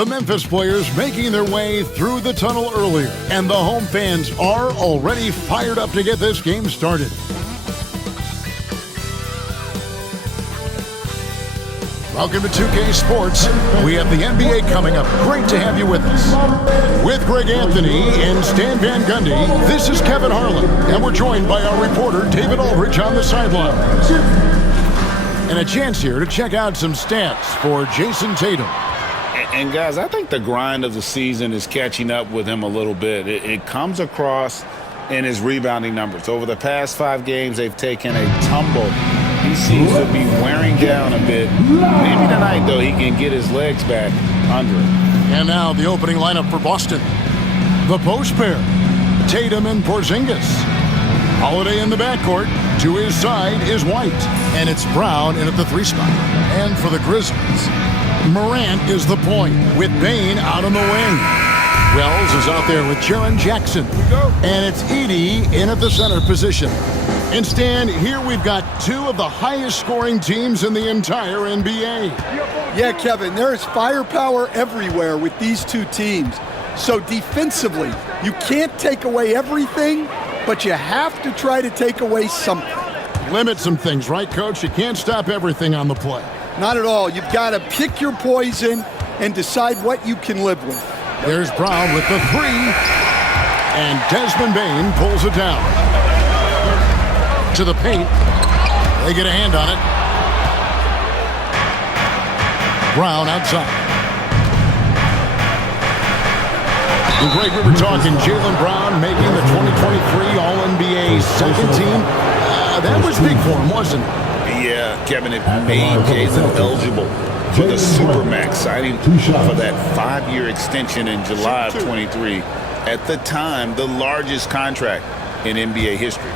The Memphis players making their way through the tunnel earlier, and the home fans are already fired up to get this game started. Welcome to 2K Sports. We have the NBA coming up. Great to have you with us. With Greg Anthony and Stan Van Gundy, this is Kevin Harlan, and we're joined by our reporter David Aldridge on the sidelines. And a chance here to check out some stats for Jason Tatum. And guys, I think the grind of the season is catching up with him a little bit. It comes across in his rebounding numbers. Over the past 5 games, they've taken a tumble. He seems to be wearing down a bit. Maybe tonight, though, he can get his legs back under it. And now the opening lineup for Boston. The post pair, Tatum and Porzingis. Holiday in the backcourt. To his side is White. And it's Brown in at the 3 spot. And for the Grizzlies, Morant is the point with Bane out on the wing. Wells is out there with Jaren Jackson. And it's Edey in at the center position. And Stan, here we've got 2 of the highest scoring teams in the entire NBA. Yeah, Kevin, there is firepower everywhere with these 2 teams. So defensively, you can't take away everything, but you have to try to take away something. Limit some things, right, Coach? You can't stop everything on the play. Not at all. You've got to pick your poison and decide what you can live with. There's Brown with the 3, and Desmond Bane pulls it down. To the paint. They get a hand on it. Brown outside. And Greg, we were talking Jaylen Brown making the 2023 All-NBA second team. That was big for him, wasn't it? Yeah, Kevin, it made Jaylen eligible for the Supermax, signing for that 5-year extension in July of 23. At the time, the largest contract in NBA history.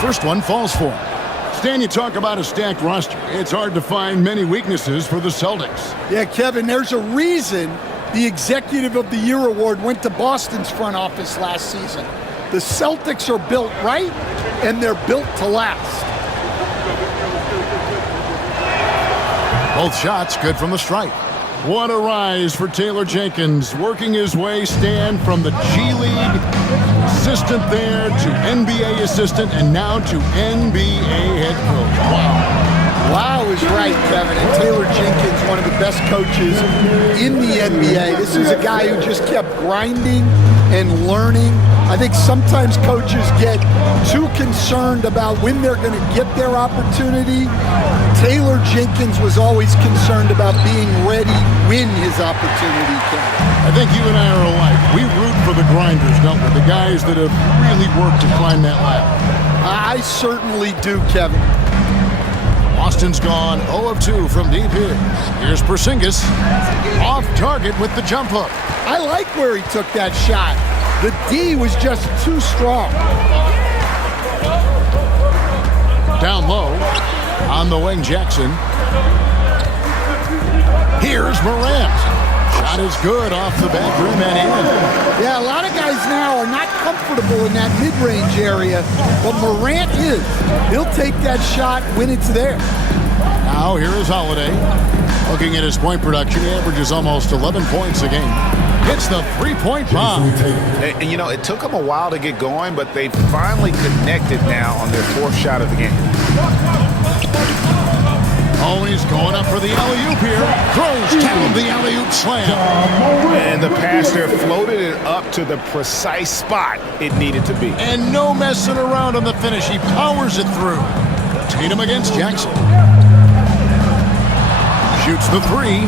First one falls for him. Stan, you talk about a stacked roster. It's hard to find many weaknesses for the Celtics. Yeah, Kevin, there's a reason the Executive of the Year award went to Boston's front office last season. The Celtics are built right, and they're built to last. Both shots good from the stripe. What a rise for Taylor Jenkins, working his way, Stan, from the G League assistant there to NBA assistant and now to NBA head coach. Wow. Wow is right, Kevin. And Taylor Jenkins, one of the best coaches in the NBA. This is a guy who just kept grinding and learning. I think sometimes coaches get too concerned about when they're going to get their opportunity. Taylor Jenkins was always concerned about being ready when his opportunity came. I think you and I are alike. We root for the grinders, don't we? The guys that have really worked to climb that ladder. I certainly do, Kevin. Boston's gone 0 of 2 from deep here. Here's Porzingis. Off target with the jump hook. I like where he took that shot. The D was just too strong. Down low. On the wing, Jackson. Here's Morant. Shot is good off the back rim and in. Yeah, a lot of guys now are not comfortable in that mid-range area, but Morant is. He'll take that shot when it's there. Now here is Holiday. Looking at his point production, he averages almost 11 points a game. Hits the 3-point bomb. And, you know, it took them a while to get going, but they finally connected now on their 4th shot of the game. Oh, he's going up for the alley-oop here. Throws down the alley-oop slam. And the pass there floated it up to the precise spot it needed to be. And no messing around on the finish. He powers it through. Tatum against Jackson. Shoots the 3.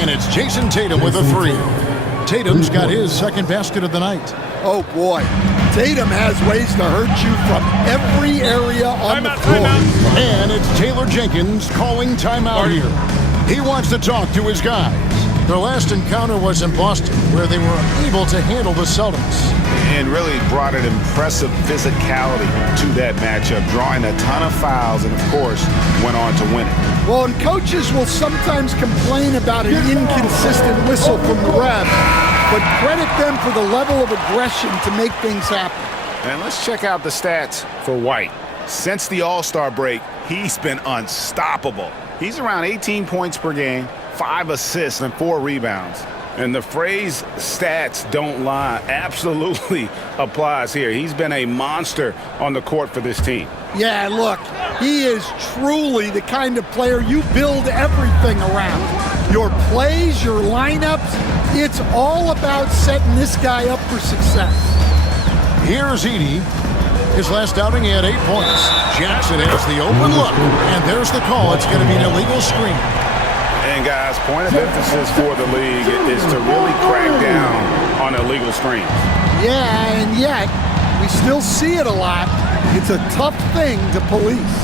And it's Jason Tatum with a 3. Tatum's got his second basket of the night. Oh, boy. Tatum has ways to hurt you from every area on the floor. And it's Taylor Jenkins calling timeout here. He wants to talk to his guys. Their last encounter was in Boston, where they were able to handle the Celtics. And really brought an impressive physicality to that matchup, drawing a ton of fouls and, of course, went on to win it. Well, and coaches will sometimes complain about an inconsistent whistle from the refs, but credit them for the level of aggression to make things happen. And let's check out the stats for White. Since the All-Star break, he's been unstoppable. He's around 18 points per game, 5 assists, and 4 rebounds. And the phrase stats don't lie absolutely applies here. He's been a monster on the court for this team. Yeah, look, he is truly the kind of player you build everything around. Your plays, your lineups, it's all about setting this guy up for success. Here's Edey. His last outing, he had 8 points. Jackson has the open look, and there's the call. It's going to be an illegal screen. And, guys, point of emphasis for the league is to really crack down on illegal screens. Yeah, and yet we still see it a lot. It's a tough thing to police.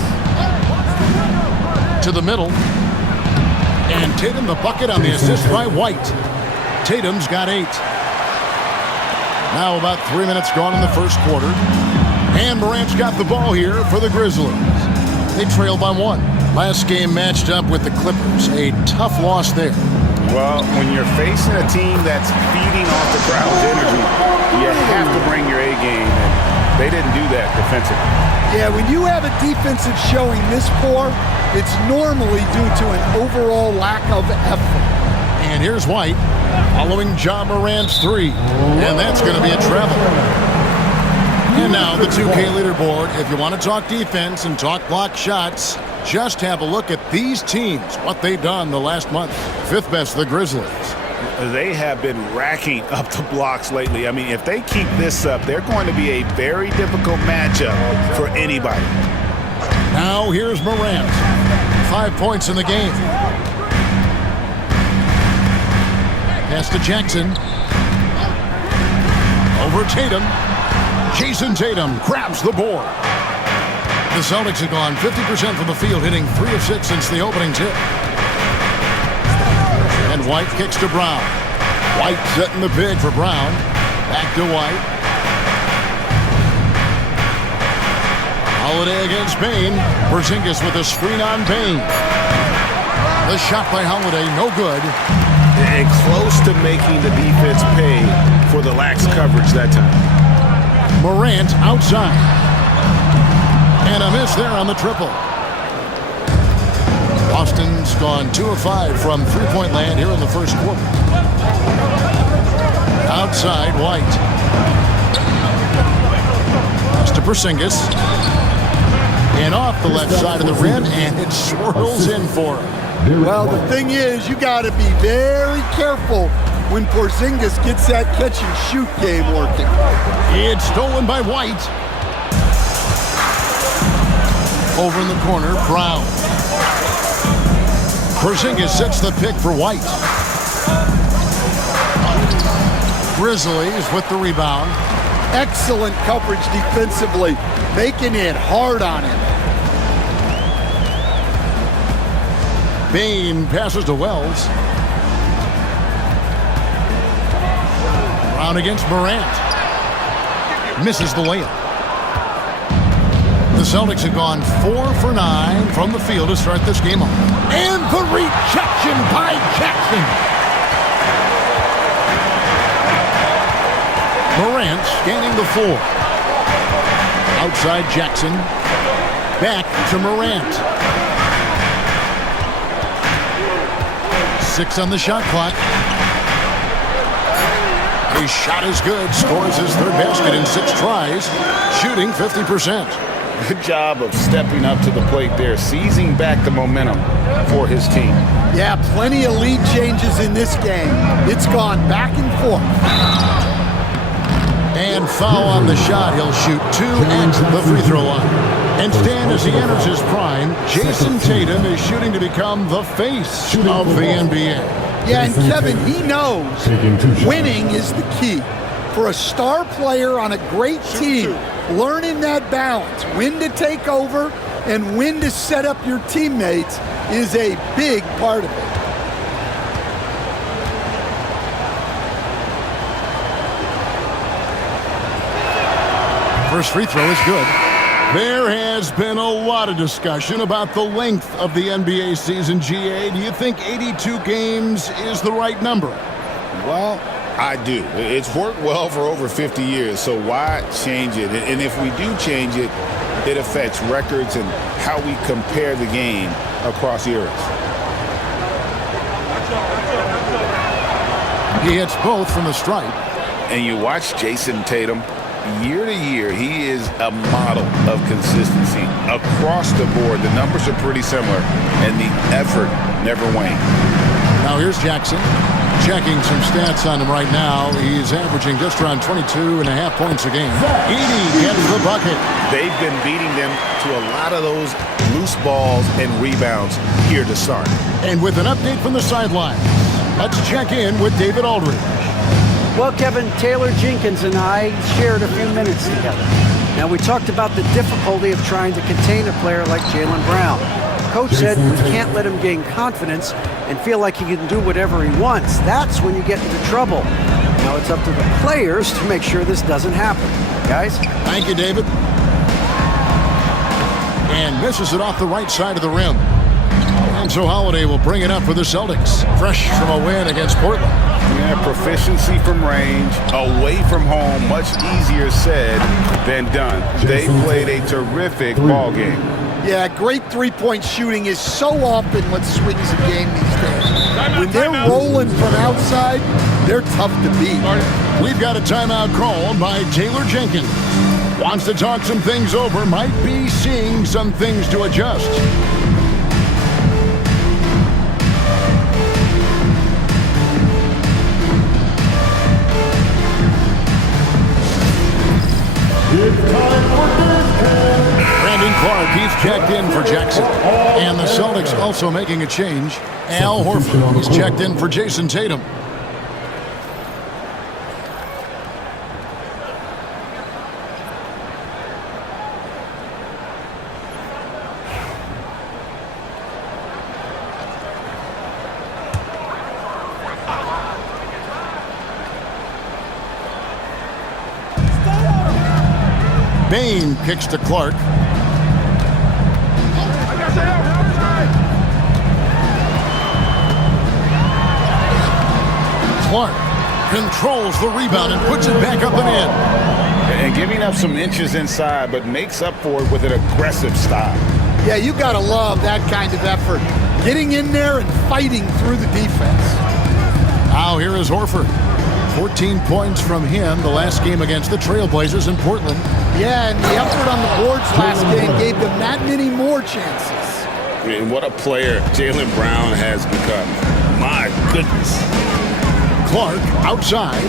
To the middle. And Tatum the bucket on the assist by White. Tatum's got 8. Now about 3 minutes gone in the first quarter. And Morant's got the ball here for the Grizzlies. They trail by 1. Last game matched up with the Clippers. A tough loss there. Well, when you're facing a team that's feeding off the crowd's energy, you have to bring your A game, and they didn't do that defensively. Yeah, when you have a defensive showing this poor, it's normally due to an overall lack of effort. And here's White following Ja Morant's 3. And that's going to be a travel. And now the 2K leaderboard. If you want to talk defense and talk block shots, just have a look at these teams, what they've done the last month. 5th best, the Grizzlies. They have been racking up the blocks lately. I mean, if they keep this up, they're going to be a very difficult matchup for anybody. Now here's Morant. 5 points in the game. Pass to Jackson. Over Tatum. Jason Tatum grabs the board. The Celtics have gone 50% from the field, hitting 3 of 6 since the opening tip. And White kicks to Brown. White setting the pig for Brown. Back to White. Holiday against Payne. Porzingis with a screen on Payne. The shot by Holiday, no good. And close to making the defense pay for the lax coverage that time. Morant outside. And a miss there on the triple. Boston's gone 2 of 5 from three-point land here in the first quarter. Outside, White. Pass to Porzingis. And off the left side of the rim, and it swirls in for him. Well, the thing is, you got to be very careful when Porzingis gets that catch-and-shoot game working. It's stolen by White. Over in the corner, Brown. Porzingis sets the pick for White. Grizzlies with the rebound. Excellent coverage defensively, making it hard on him. Payne passes to Wells. Brown against Morant. Misses the layup. The Celtics have gone 4 for 9 from the field to start this game off. And the rejection by Jackson. Morant scanning the floor. Outside Jackson. Back to Morant. 6 on the shot clock. His shot is good. Scores his 3rd basket in 6 tries. Shooting 50%. Good job of stepping up to the plate there, seizing back the momentum for his team. Yeah, plenty of lead changes in this game. It's gone back and forth. And foul on the shot. He'll shoot 2 at the free throw line. And Stan, as he enters his prime, Jason Tatum is shooting to become the face of the NBA. Yeah, and Kevin, he knows winning is the key. For a star player on a great team, learning that balance, when to take over and when to set up your teammates is a big part of it. First free throw is good. There has been a lot of discussion about the length of the NBA season, GA. Do you think 82 games is the right number? Well, I do. It's worked well for over 50 years, so why change it? And if we do change it, it affects records and how we compare the game across eras. He hits both from the stripe. And you watch Jason Tatum, year to year, he is a model of consistency across the board. The numbers are pretty similar, and the effort never waned. Now here's Jackson. Checking some stats on him right now. He's averaging just around 22.5 points a game. Edey gets the bucket. They've been beating them to a lot of those loose balls and rebounds here to start. And with an update from the sideline, let's check in with David Aldridge. Well, Kevin, Taylor Jenkins and I shared a few minutes together. Now, we talked about the difficulty of trying to contain a player like Jaylen Brown. Coach said we can't let him gain confidence and feel like he can do whatever he wants. That's when you get into trouble. Now it's up to the players to make sure this doesn't happen. Guys? Thank you, David. And misses it off the right side of the rim. And so Holiday will bring it up for the Celtics. Fresh from a win against Portland. Yeah, proficiency from range, away from home, much easier said than done. They played a terrific ball game. Yeah, great three-point shooting is so often what swings a game these days. When they're rolling from outside, they're tough to beat. We've got a timeout called by Taylor Jenkins. Wants to talk some things over, might be seeing some things to adjust. Brandon Clark, he's checked in for Jackson. And the Celtics also making a change. Al Horford, he's checked in for Jason Tatum. Bain kicks to Clark. Clark controls the rebound and puts it back up and in. And giving up some inches inside, but makes up for it with an aggressive style. Yeah, you got to love that kind of effort. Getting in there and fighting through the defense. Now here is Horford. 14 points from him the last game against the Trailblazers in Portland. Yeah, and the effort on the boards last game gave them that many more chances. And what a player Jaylen Brown has become. My goodness. Clark outside.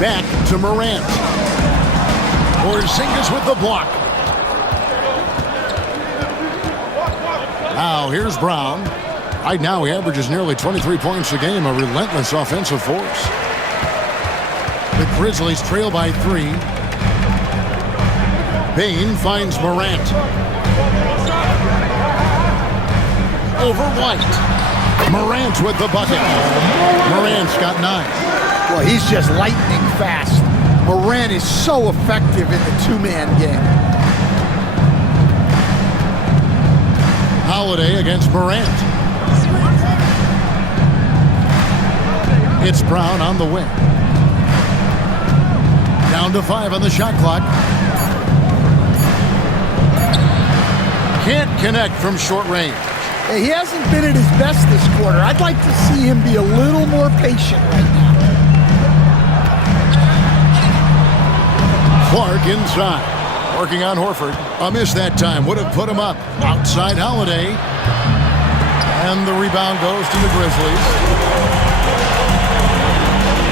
Back to Morant. Porzingis with the block. Now here's Brown. Right now he averages nearly 23 points a game, a relentless offensive force. The Grizzlies trail by 3. Bain finds Morant. Over White. Morant with the bucket. Morant's got 9. Well, he's just lightning fast. Morant is so effective in the two-man game. Holiday against Morant. It's Brown on the wing. Down to 5 on the shot clock. Can't connect from short range. Hey, he hasn't been at his best this quarter. I'd like to see him be a little more patient right now. Clark inside. Working on Horford. A miss that time. Would have put him up. Outside Holiday. And the rebound goes to the Grizzlies.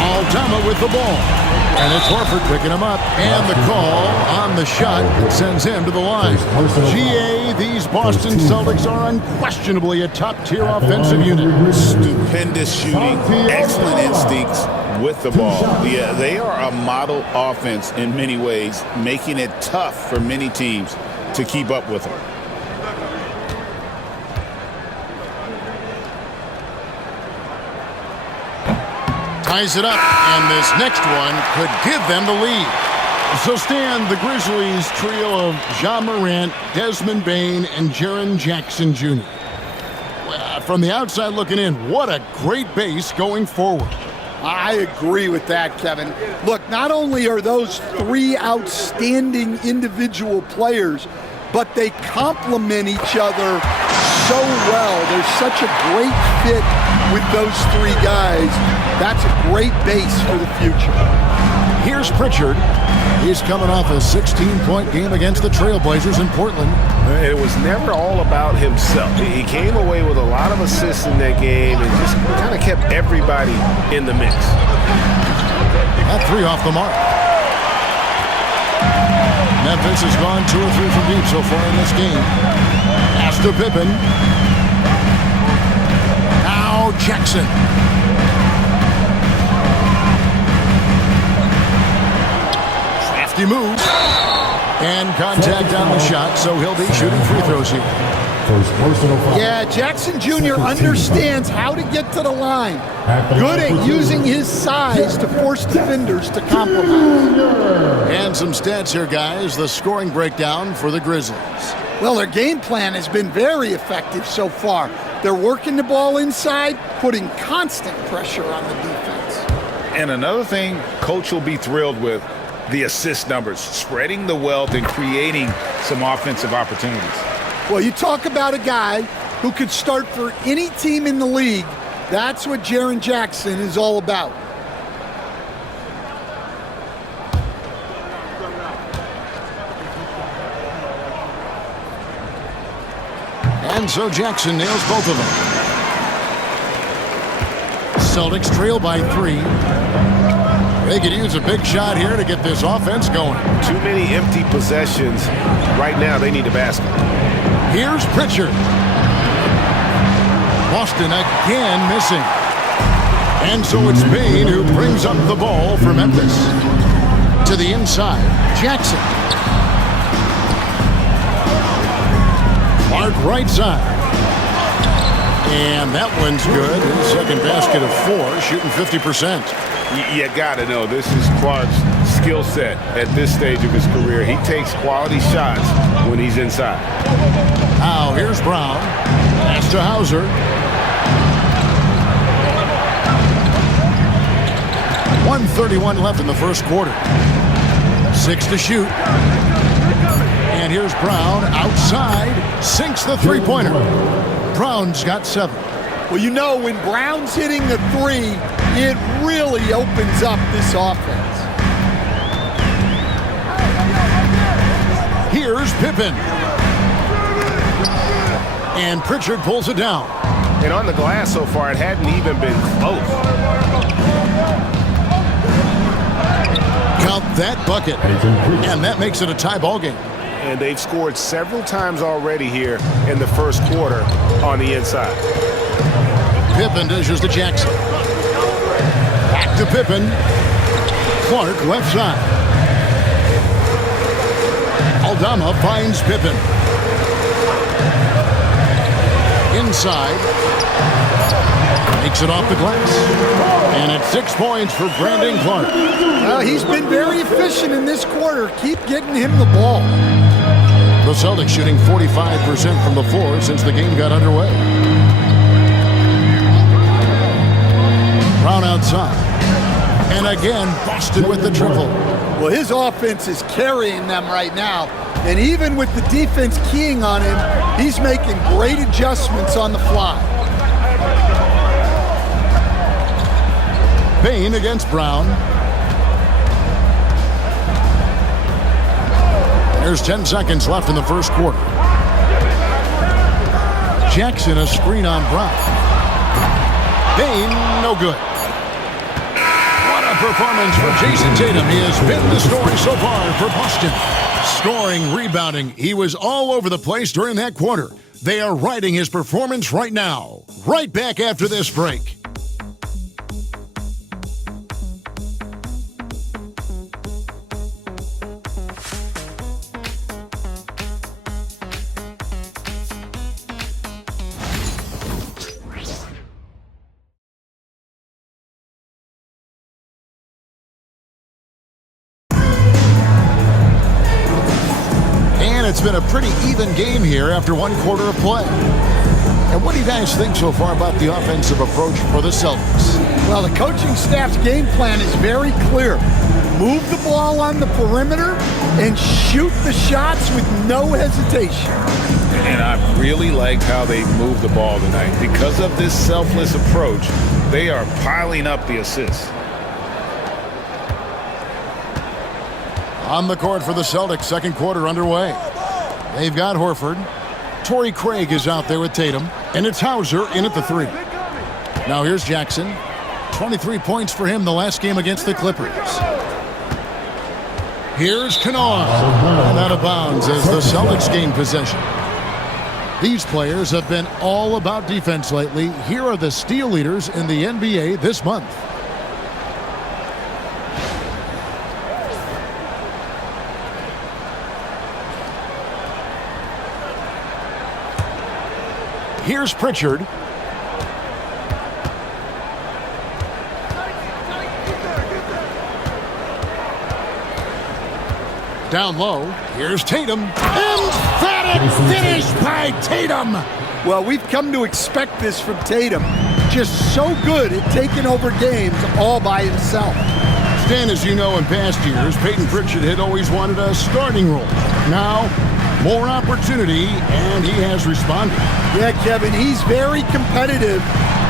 Aldama with the ball. And it's Horford picking him up. And the call on the shot that sends him to the line. GA, these Boston Celtics are unquestionably a top-tier offensive unit. Stupendous shooting, excellent instincts with the ball. Yeah, they are a model offense in many ways, making it tough for many teams to keep up with them. Ties it up, and this next one could give them the lead. So stand the Grizzlies trio of Ja Morant, Desmond Bain, and Jaren Jackson Jr. From the outside looking in, what a great base going forward. I agree with that, Kevin. Look, not only are those three outstanding individual players, but they complement each other so well. There's such a great fit with those three guys. That's a great base for the future. Here's Pritchard. He's coming off a 16-point game against the Trailblazers in Portland. It was never all about himself. He came away with a lot of assists in that game and just kind of kept everybody in the mix. That three off the mark. Memphis has gone 2 or 3 from deep so far in this game. Pass to Pippen. Now Jackson. Crafty move. And contact on the shot, so he'll be shooting free throws here. Yeah, Jackson Jr. understands how to get to the line. Good at using his size to force defenders to compromise. And some stats here, guys. The scoring breakdown for the Grizzlies. Well, their game plan has been very effective so far. They're working the ball inside, putting constant pressure on the defense. And another thing Coach will be thrilled with, the assist numbers, spreading the wealth and creating some offensive opportunities. Well, you talk about a guy who could start for any team in the league. That's what Jaren Jackson is all about. And so Jackson nails both of them. Celtics trail by 3. They could use a big shot here to get this offense going. Too many empty possessions. Right now, they need a basket. Here's Pritchard. Boston again missing. And so it's Payne who brings up the ball for Memphis. To the inside, Jackson. Clark right side. And that one's good. His second basket of 4, shooting 50%. You got to know, this is Clark's skill set at this stage of his career. He takes quality shots when he's inside. Now here's Brown. Pass to Hauser. 1:31 left in the first quarter. 6 to shoot. And here's Brown outside. Sinks the three-pointer. Brown's got 7. Well, you know, when Brown's hitting the 3, it really opens up this offense. Here's Pippen. And Pritchard pulls it down. And on the glass so far, it hadn't even been close. Count that bucket. And that makes it a tie ball game. And they've scored several times already here in the first quarter on the inside. Pippen dishes to Jackson. Back to Pippen. Clark left side. Aldama finds Pippen. Inside. Makes it off the glass. And it's 6 points for Brandon Clark. Well, he's been very efficient in this quarter. Keep getting him the ball. The Celtics shooting 45% from the floor since the game got underway. Brown outside. And again, Boston with the triple. Well, his offense is carrying them right now. And even with the defense keying on him, he's making great adjustments on the fly. Payne against Brown. There's 10 seconds left in the first quarter. Jackson a screen on Brown. Payne, no good. What a performance for Jason Tatum. He has been the story so far for Boston. Scoring, rebounding, he was all over the place during that quarter. They are riding his performance right now. Right back after this break. It's been a pretty even game here after one quarter of play. And what do you guys think so far about the offensive approach for the Celtics? Well, the coaching staff's game plan is very clear. Move the ball on the perimeter and shoot the shots with no hesitation. And I really liked how they moved the ball tonight. Because of this selfless approach, they are piling up the assists. On the court for the Celtics, second quarter underway. They've got Horford. Torrey Craig is out there with Tatum. And it's Hauser in at the 3. Now here's Jackson. 23 points for him the last game against the Clippers. Here's Kennard. And out of bounds as the Celtics gain possession. These players have been all about defense lately. Here are the steal leaders in the NBA this month. Here's Pritchard. Down low. Here's Tatum. Emphatic finish by Tatum. Well, we've come to expect this from Tatum. Just so good at taking over games all by himself. Stan, as you know, in past years, Peyton Pritchard had always wanted a starting role. Now, more opportunity, and he has responded. Yeah, Kevin, he's very competitive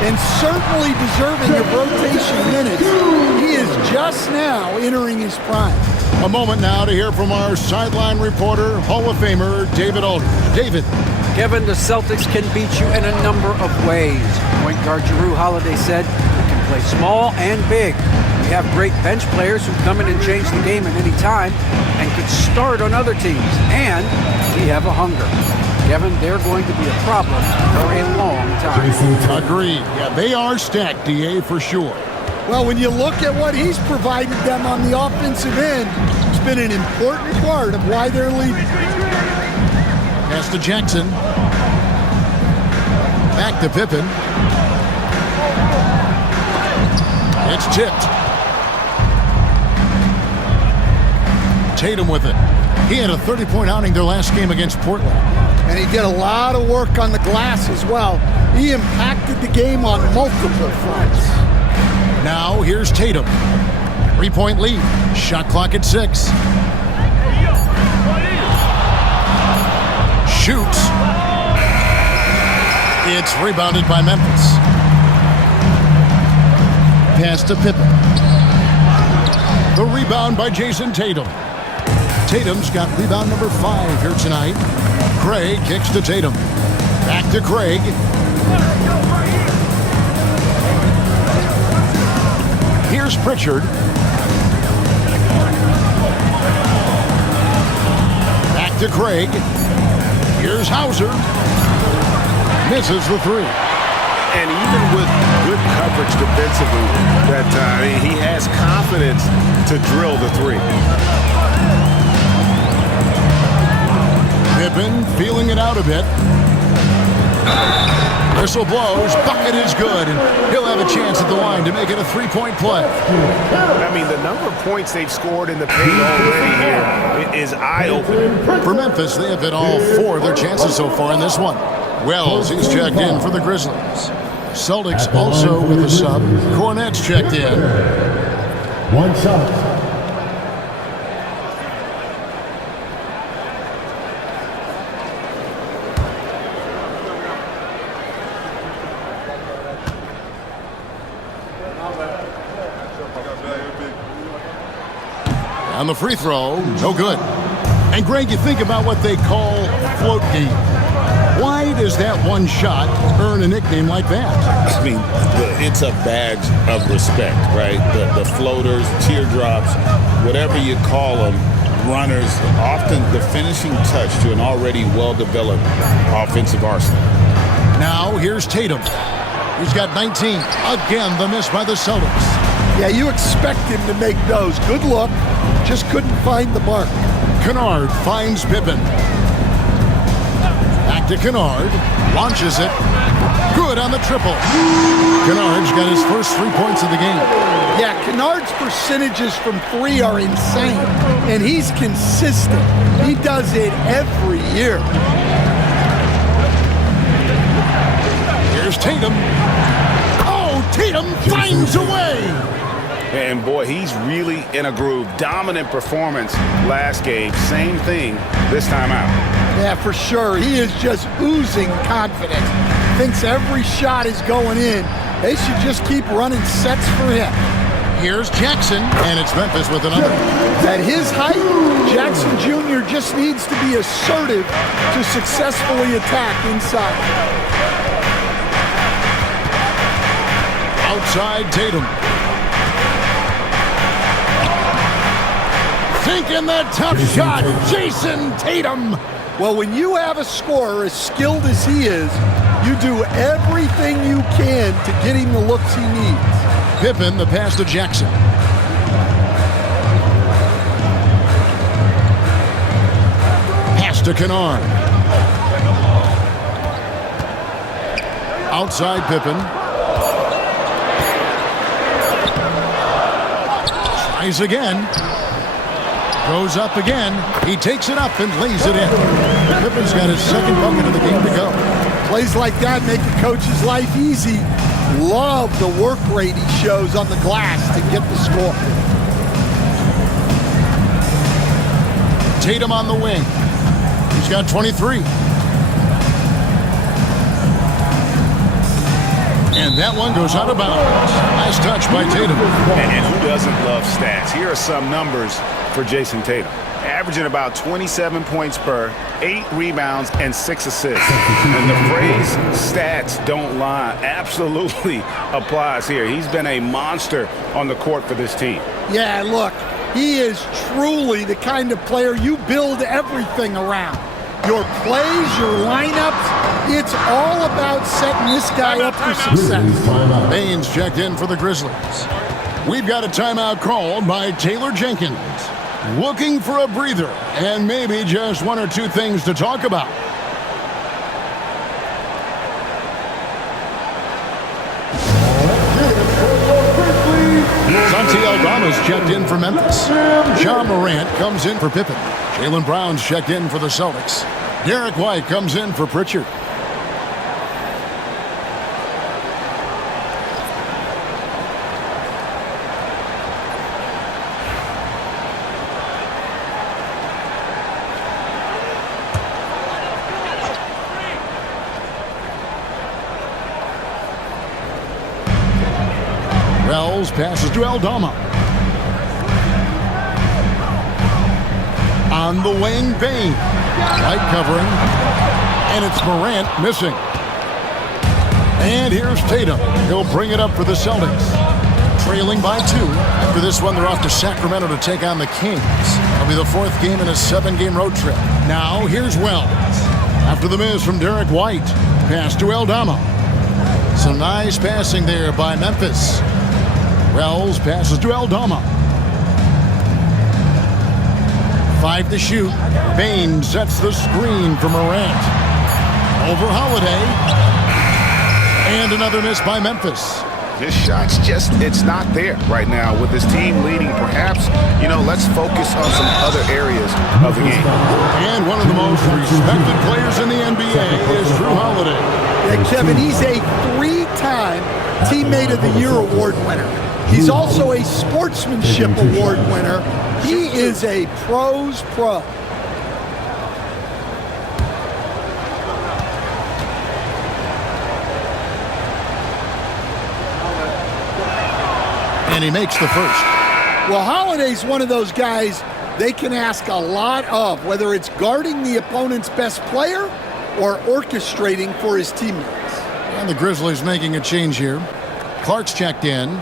and certainly deserving of rotation minutes. He is just now entering his prime. A moment now to hear from our sideline reporter, Hall of Famer David Aldridge. David. Kevin, the Celtics can beat you in a number of ways. Point guard Jrue Holiday said we can play small and big. We have great bench players who come in and change the game at any time and could start on other teams. And we have a hunger. Kevin, they're going to be a problem for a long time. Agreed. Yeah, they are stacked, DA, for sure. Well, when you look at what he's provided them on the offensive end, it's been an important part of why they're leading. Pass to Jackson. Back to Pippen. It's tipped. Tatum with it. He had a 30-point outing their last game against Portland. And he did a lot of work on the glass as well. He impacted the game on multiple fronts. Now here's Tatum. 3-point lead. Shot clock at 6. Shoots. It's rebounded by Memphis. Pass to Pippen. The rebound by Jason Tatum. Tatum's got rebound number 5 here tonight. Craig kicks to Tatum. Back to Craig. Here's Pritchard. Back to Craig. Here's Hauser. Misses the 3. And even with good coverage defensively that time, he has confidence to drill the 3. Pippen feeling it out a bit. Whistle blows. Bucket is good. And he'll have a chance at the line to make it a 3-point play. I mean, the number of points they've scored in the paint already here is eye-opening. For Memphis, they have hit all 4 of their chances so far in this one. Wells, he's checked in for the Grizzlies. Celtics also with a sub. Hornets checked in. 1 sub. On the free throw, no good. And Greg, you think about what they call float game. Why does that one shot earn a nickname like that? I mean, it's a badge of respect, right? The floaters, teardrops, whatever you call them, runners, often the finishing touch to an already well-developed offensive arsenal. Now here's Tatum. He's got 19. Again, the miss by the Celtics. Yeah, you expect him to make those. Good look. Just couldn't find the mark. Kennard finds Pippen. Back to Kennard. Launches it. Good on the triple. Kennard's got his first 3 points of the game. Yeah, Kennard's percentages from 3 are insane. And he's consistent. He does it every year. Tatum. Oh, Tatum finds a way. And boy, he's really in a groove. Dominant performance last game. Same thing this time out. Yeah, for sure. He is just oozing confidence. Thinks every shot is going in. They should just keep running sets for him. Here's Jackson, and it's Memphis with another. At his height, Jackson Jr. just needs to be assertive to successfully attack inside. Outside Tatum. Thinking the tough shot, Jason Tatum. Well, when you have a scorer as skilled as he is, you do everything you can to get him the looks he needs. Pippen, the pass to Jackson. Pass to Kennard. Outside Pippen. Tries again. Goes up again. He takes it up and lays it in. Pippen's got his second bucket of the game to go. Plays like that make a coach's life easy. Love the work rate he shows on the glass to get the score. Tatum on the wing. He's got 23. And that one goes out of bounds. Nice touch by Tatum. And who doesn't love stats? Here are some numbers for Jason Tatum. Averaging about 27 points per, 8 rebounds, and 6 assists. And the phrase stats don't lie absolutely applies here. He's been a monster on the court for this team. Yeah, look, he is truly the kind of player you build everything around. Your plays, your lineups, it's all about setting this guy up for success. Baines checked in for the Grizzlies. We've got a timeout called by Taylor Jenkins. Looking for a breather and maybe just one or two things to talk about. Santi Aldama's checked in for Memphis. John Morant comes in for Pippen. Jaylen Brown's checked in for the Celtics. Derek White comes in for Pritchard. Wells passes to Aldama. On the wing, Bane. Light covering. And it's Morant missing. And here's Tatum. He'll bring it up for the Celtics. Trailing by 2. After this one, they're off to Sacramento to take on the Kings. It'll be the 4th game in a 7-game road trip. Now, here's Wells. After the miss from Derek White. Pass to Aldama. Some nice passing there by Memphis. Wells passes to Aldama. 5 to shoot. Bane sets the screen for Morant. Over Holiday. And another miss by Memphis. This shot's just, it's not there right now with this team leading. Perhaps, let's focus on some other areas of the game. And one of the most respected players in the NBA is Drew Holiday. Yeah, Kevin, he's a 3-time Teammate of the Year award winner. He's also a Sportsmanship Award winner. He is a pro's pro. And he makes the first. Well, Holiday's one of those guys they can ask a lot of, whether it's guarding the opponent's best player or orchestrating for his teammates. And the Grizzlies making a change here. Clark's checked in.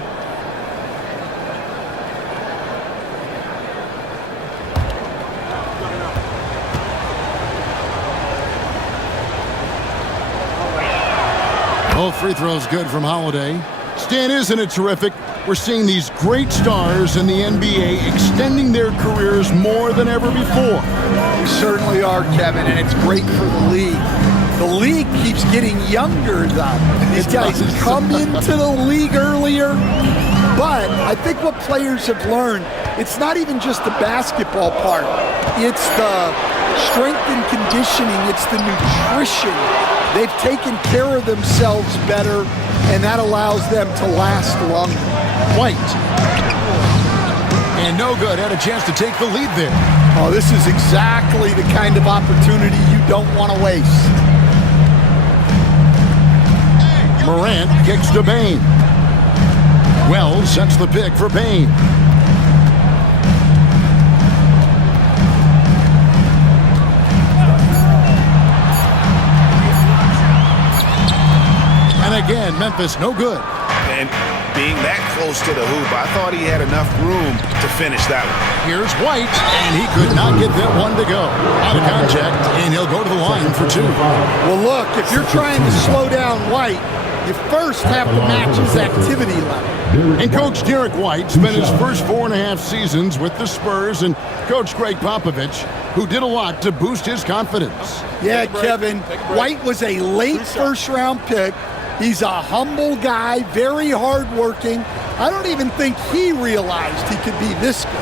Both free throws good from Holiday. Stan, isn't it terrific? We're seeing these great stars in the NBA extending their careers more than ever before. We certainly are, Kevin, and it's great for the league. The league keeps getting younger, though. These guys come into the league earlier. But I think what players have learned, it's not even just the basketball part. It's the strength and conditioning. It's the nutrition. They've taken care of themselves better, and that allows them to last longer. White. And no good. Had a chance to take the lead there. Oh, this is exactly the kind of opportunity you don't want to waste. Morant kicks to Bane. Wells sets the pick for Bane. And again, Memphis no good. And being that close to the hoop, I thought he had enough room to finish that one. Here's White, and he could not get that one to go. Out of contact, and he'll go to the line for two. Well, look, if you're trying to slow down White, you first have to match his activity level. And Coach Derek White spent his first 4.5 seasons with the Spurs and Coach Greg Popovich, who did a lot to boost his confidence. Yeah, Kevin, White was a late first-round pick. He's a humble guy, very hardworking. I don't even think he realized he could be this good.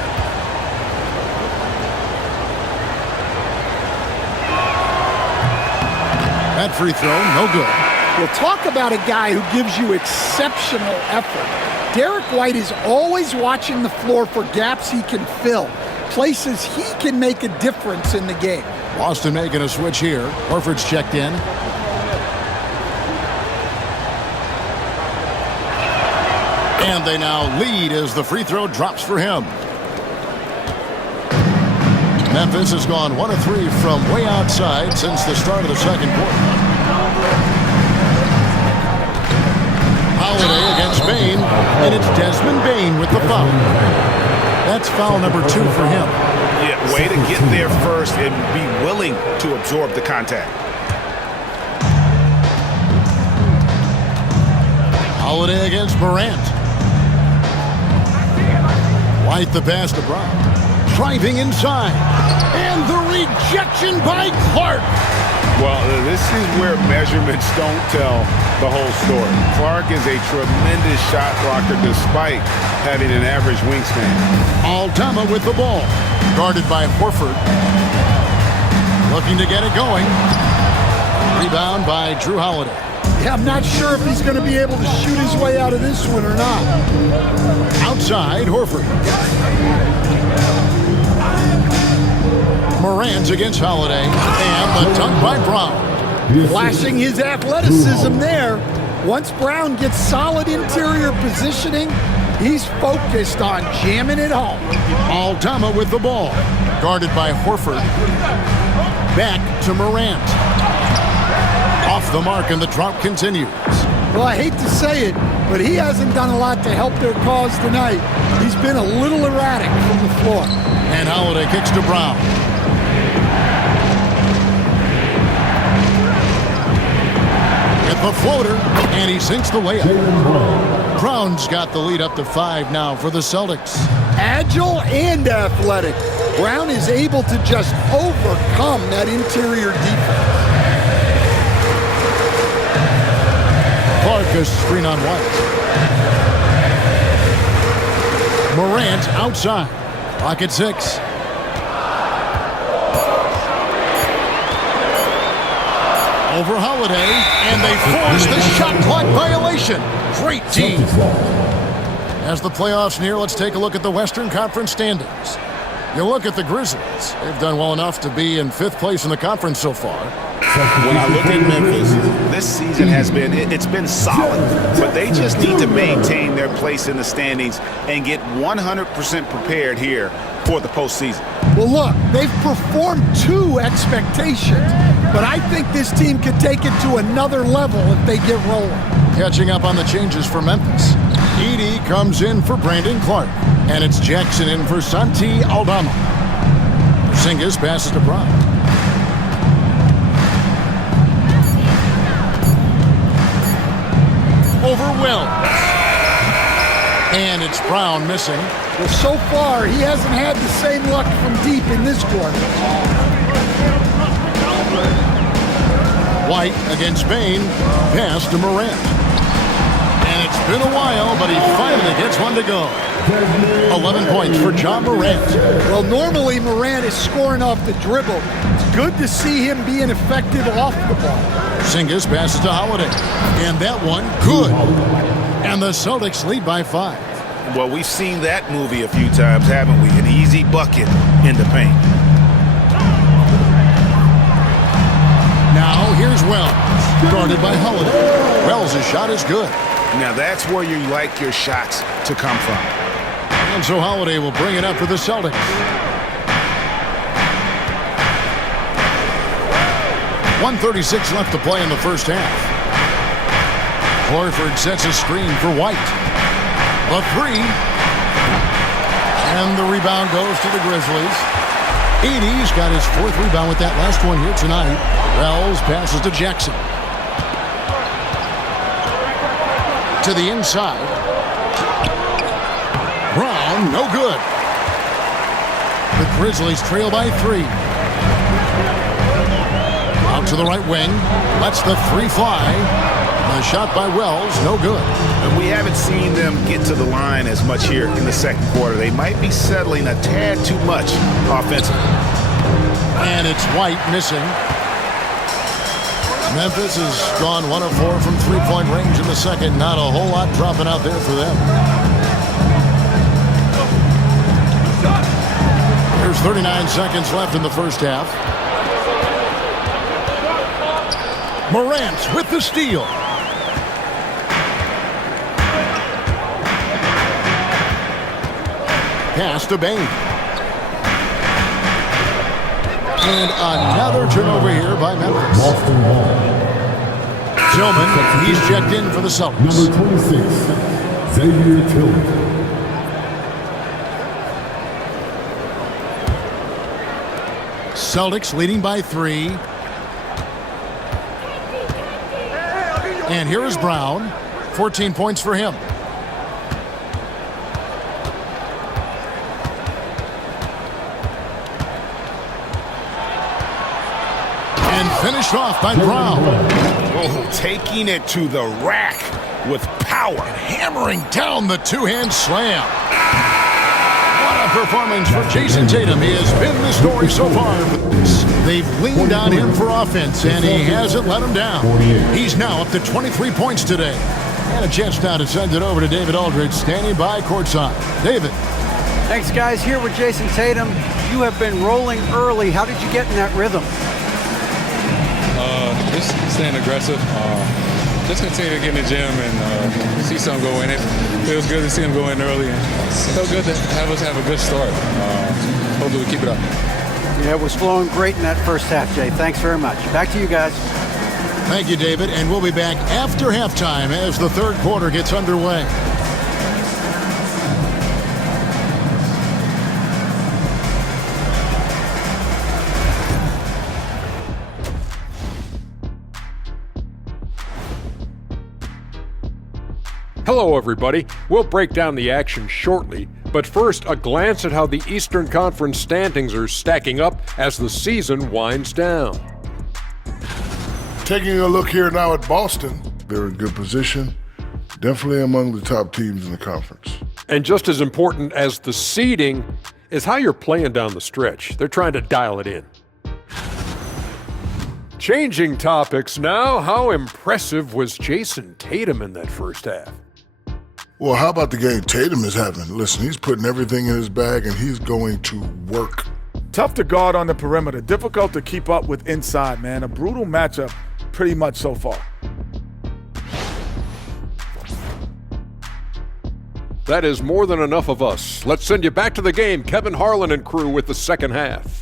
That free throw, no good. Well, talk about a guy who gives you exceptional effort. Derek White is always watching the floor for gaps he can fill, places he can make a difference in the game. Boston making a switch here. Horford's checked in. And they now lead as the free throw drops for him. Memphis has gone 1 of 3 from way outside since the start of the second quarter. Holiday against Bane, and it's Desmond Bane with the foul. That's foul number 2 for him. Yeah, way to get there first and be willing to absorb the contact. Holiday against Morant. White the pass to Brown. Driving inside. And the rejection by Clark. Well, this is where measurements don't tell the whole story. Clark is a tremendous shot blocker despite having an average wingspan. Aldama with the ball. Guarded by Horford. Looking to get it going. Rebound by Drew Holiday. Yeah, I'm not sure if he's going to be able to shoot his way out of this one or not. Outside, Horford. Morant against Holiday. And the dunk by Brown. Flashing his athleticism there. Once Brown gets solid interior positioning, he's focused on jamming it home. Aldama with the ball. Guarded by Horford. Back to Morant. Off the mark, and the drop continues. Well, I hate to say it, but he hasn't done a lot to help their cause tonight. He's been a little erratic from the floor. And Holiday kicks to Brown. At the floater, and he sinks the layup. Brown's got the lead up to 5 now for the Celtics. Agile and athletic. Brown is able to just overcome that interior defense. Clark is screen on White. Morant outside. Clock at 6. Over Holiday, and they force the shot clock violation. Great team. As the playoffs near, let's take a look at the Western Conference standings. You look at the Grizzlies. They've done well enough to be in 5th place in the conference so far. When I look at Memphis, this season it's been solid, but they just need to maintain their place in the standings and get 100% prepared here for the postseason. Well, look, they've performed to expectations, but I think this team could take it to another level if they get rolling. Catching up on the changes for Memphis. Edey comes in for Brandon Clark, and it's Jackson in for Santi Aldama. Porzingis passes to Brown. Over Wells. And it's Brown missing. Well, so far, he hasn't had the same luck from deep in this quarter. White against Bane. Pass to Morant. And it's been a while, but he finally gets one to go. 11 points for John Morant. Well, normally Morant is scoring off the dribble. It's good to see him being effective off the ball. Porzingis passes to Holiday. And that one, good. And the Celtics lead by 5. Well, we've seen that movie a few times, haven't we? An easy bucket in the paint. Now here's Wells, guarded by Holiday. Wells' shot is good. Now that's where you like your shots to come from. And so Holiday will bring it up for the Celtics. .136 left to play in the first half. Horford sets a screen for White. A 3. And the rebound goes to the Grizzlies. Edey's got his 4th rebound with that last one here tonight. Wells passes to Jackson. To the inside. Brown, no good. The Grizzlies trail by 3. Out to the right wing. Lets the 3 fly. The shot by Wells, no good. And we haven't seen them get to the line as much here in the second quarter. They might be settling a tad too much offensively. And it's White missing. Memphis has gone 1 of 4 from 3-point range in the second. Not a whole lot dropping out there for them. There's 39 seconds left in the first half. Morant with the steal. Pass to Bain. And another turnover here by Memphis. Tillman, he's checked in for the Celtics. Number 26, Xavier Tillman. Celtics leading by 3. And here is Brown. 14 points for him. Finished off by Brown. Oh, taking it to the rack with power. And hammering down the two-hand slam. What a performance for Jason Tatum. He has been the story so far. They've leaned on him for offense, and he hasn't let them down. He's now up to 23 points today. And a chance now to send it over to David Aldridge, standing by courtside. David. Thanks, guys. Here with Jason Tatum. You have been rolling early. How did you get in that rhythm? Just staying aggressive. Just continue to get in the gym and see some go in it. Feels good to see them go in early. And it felt good to have us have a good start. Hopefully we keep it up. Yeah, it was flowing great in that first half, Jay. Thanks very much. Back to you guys. Thank you, David. And we'll be back after halftime as the third quarter gets underway. Hello, everybody. We'll break down the action shortly, but first, a glance at how the Eastern Conference standings are stacking up as the season winds down. Taking a look here now at Boston, they're in good position, definitely among the top teams in the conference. And just as important as the seeding is how you're playing down the stretch. They're trying to dial it in. Changing topics now, how impressive was Jason Tatum in that first half? Well, how about the game Tatum is having? Listen, he's putting everything in his bag, and he's going to work. Tough to guard on the perimeter. Difficult to keep up with inside, man. A brutal matchup pretty much so far. That is more than enough of us. Let's send you back to the game. Kevin Harlan and crew with the second half.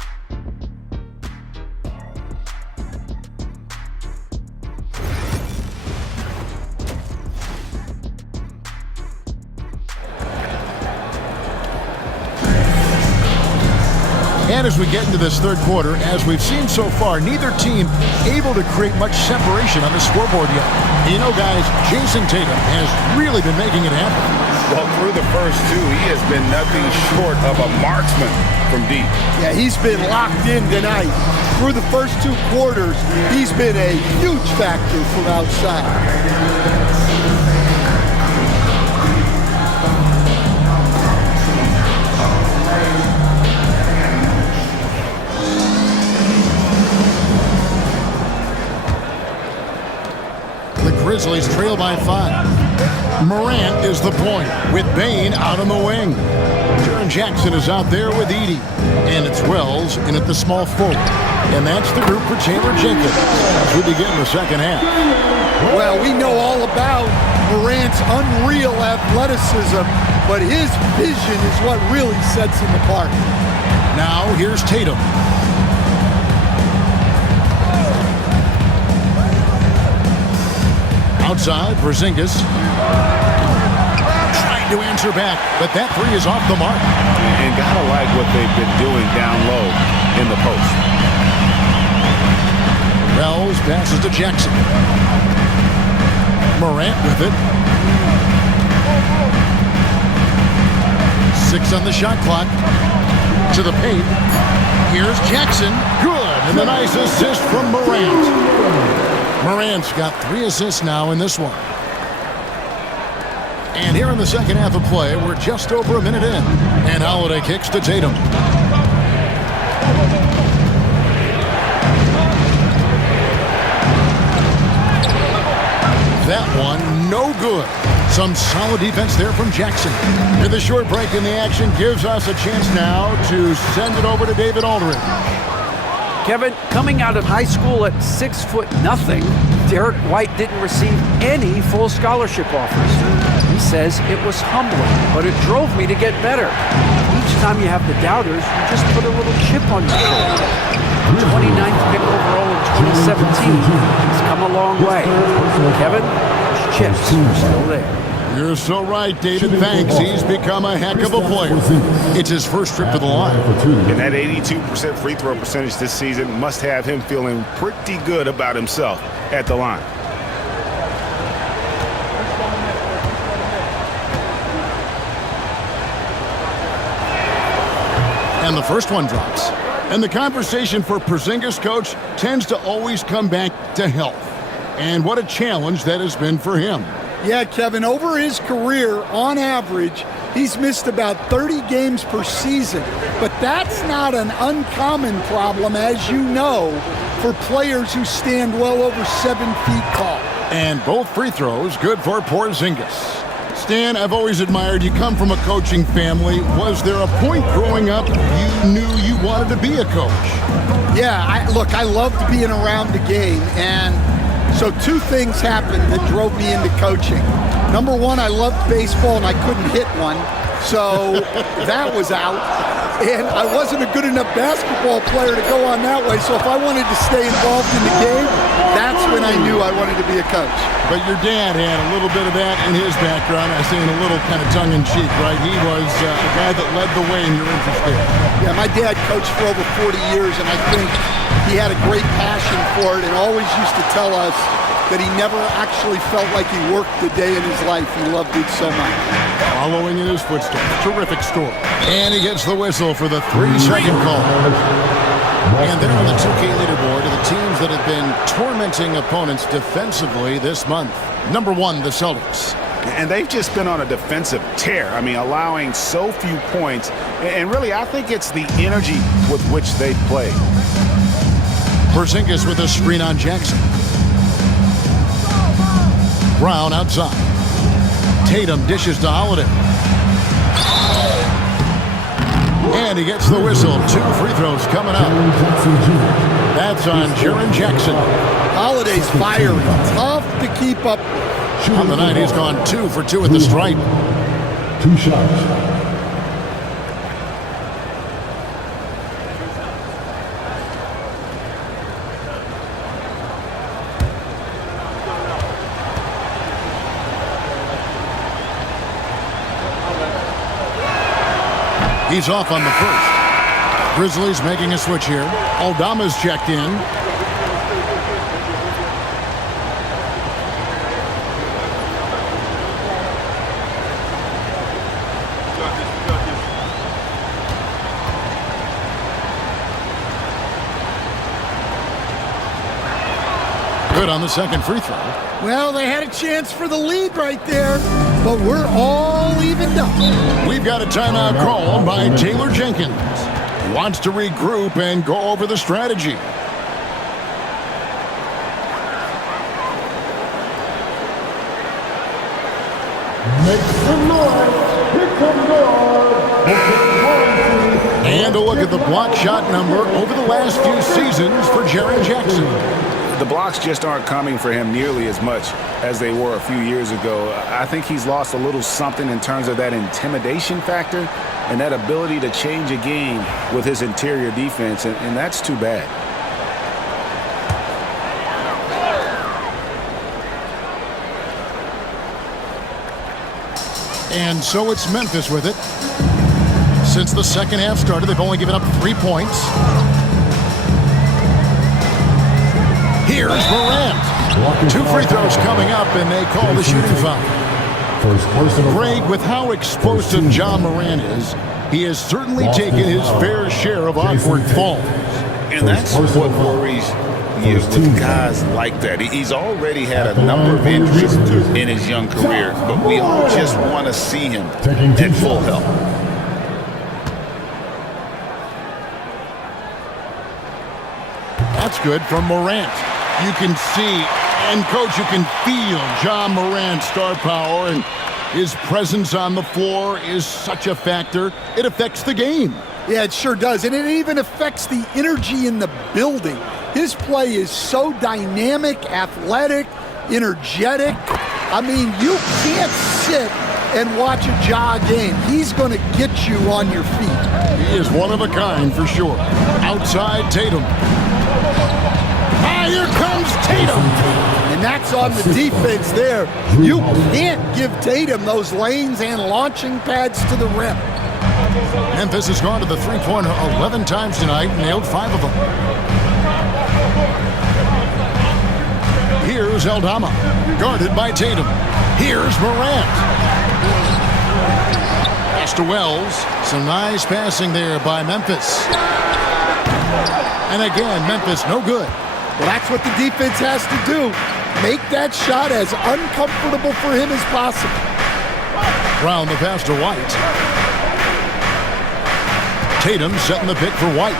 And as we get into this third quarter, as we've seen so far, neither team able to create much separation on the scoreboard yet. And you know, guys, Jason Tatum has really been making it happen. Well, through the first two, he has been nothing short of a marksman from deep. Yeah, he's been locked in tonight. Through the first two quarters, he's been a huge factor from outside. Grizzlies trail by 5. Morant is the point with Bane out on the wing. Jaren Jackson is out there with Edey. And it's Wells in at the small forward. And that's the group for Taylor Jenkins as we begin the second half. Well, we know all about Morant's unreal athleticism, but his vision is what really sets him apart. Now here's Tatum. Outside, Porzingis trying to answer back, but that three is off the mark. And gotta like what they've been doing down low in the post. Wells passes to Jackson. Morant with it. 6 on the shot clock. To the paint. Here's Jackson. Good. And the nice assist from Morant. Morant's got 3 assists now in this one. And here in the second half of play, we're just over a minute in. And Holiday kicks to Tatum. That one, no good. Some solid defense there from Jackson. And the short break in the action gives us a chance now to send it over to David Aldridge. Kevin, coming out of high school at 6'0", Derek White didn't receive any full scholarship offers. He says it was humbling, but it drove me to get better. Each time you have the doubters, you just put a little chip on your shoulder. 29th pick overall in 2017. He's come a long way. Kevin, those chips are still there. You're so right, David. Thanks. He's become a heck of a player. It's his first trip to the line. And that 82% free throw percentage this season must have him feeling pretty good about himself at the line. And the first one drops. And the conversation for Porzingis, coach, tends to always come back to health. And what a challenge that has been for him. Yeah, Kevin, over his career, on average, he's missed about 30 games per season. But that's not an uncommon problem, as you know, for players who stand well over 7 feet tall. And both free throws good for Porzingis. Stan, I've always admired you. Come from a coaching family. Was there a point growing up you knew you wanted to be a coach? Yeah, I loved being around the game, and so 2 things happened that drove me into coaching. Number 1, I loved baseball and I couldn't hit one, so that was out. And I wasn't a good enough basketball player to go on that way, so if I wanted to stay involved in the game, that's when I knew I wanted to be a coach. But your dad had a little bit of that in his background. I say in a little kind of tongue-in-cheek, right? He was a guy that led the way in your interest there. Yeah, my dad coached for over 40 years, and I think he had a great passion for it and always used to tell us that he never actually felt like he worked a day in his life. He loved it so much. Following in his footsteps. Terrific story. And he gets the whistle for the 3-second call. And they're on the 2K leaderboard of the teams that have been tormenting opponents defensively this month. Number 1, the Celtics. And they've just been on a defensive tear. I mean, allowing so few points. And really, I think it's the energy with which they play. Porzingis with a screen on Jackson. Brown outside. Tatum dishes to Holiday. And he gets the whistle. 2 free throws coming up. That's on Jaren Jackson. Holiday's fiery. Tough to keep up. On the night, he's gone 2 for 2 at the stripe. 2 shots. He's off on the first. Grizzlies making a switch here. Aldama's checked in. Good on the second free throw. Well, they had a chance for the lead right there, but we're all evened up. We've got a timeout call by Taylor Jenkins. Wants to regroup and go over the strategy. Make some noise. Here comes And a look at the block shot number over the last few seasons for Jaren Jackson. The blocks just aren't coming for him nearly as much as they were a few years ago. I think he's lost a little something in terms of that intimidation factor and that ability to change a game with his interior defense, and that's too bad. And so it's Memphis with it. Since the second half started, they've only given up 3 points. Here's Morant. 2 free throws coming up, and they call the shooting foul. Greg, with how explosive John Morant is, he has certainly taken his fair share of awkward falls. And that's what worries you with guys like that. He's already had a number of injuries in his young career, but we all just want to see him at full health. That's good from Morant. You can see, and coach, you can feel John Morant's star power, and his presence on the floor is such a factor. It affects the game. Yeah, it sure does. And it even affects the energy in the building. His play is so dynamic, athletic, energetic. I mean, you can't sit and watch a Ja game. He's going to get you on your feet. He is one of a kind for sure. Outside Tatum. Here comes Tatum. And that's on the defense there. You can't give Tatum those lanes and launching pads to the rim. Memphis has gone to the three-pointer 11 times tonight, nailed 5 of them. Here's Aldama, guarded by Tatum. Here's Morant. Pass to Wells. Some nice passing there by Memphis. And again, Memphis no good. Well, that's what the defense has to do. Make that shot as uncomfortable for him as possible. Brown the pass to White. Tatum setting the pick for White.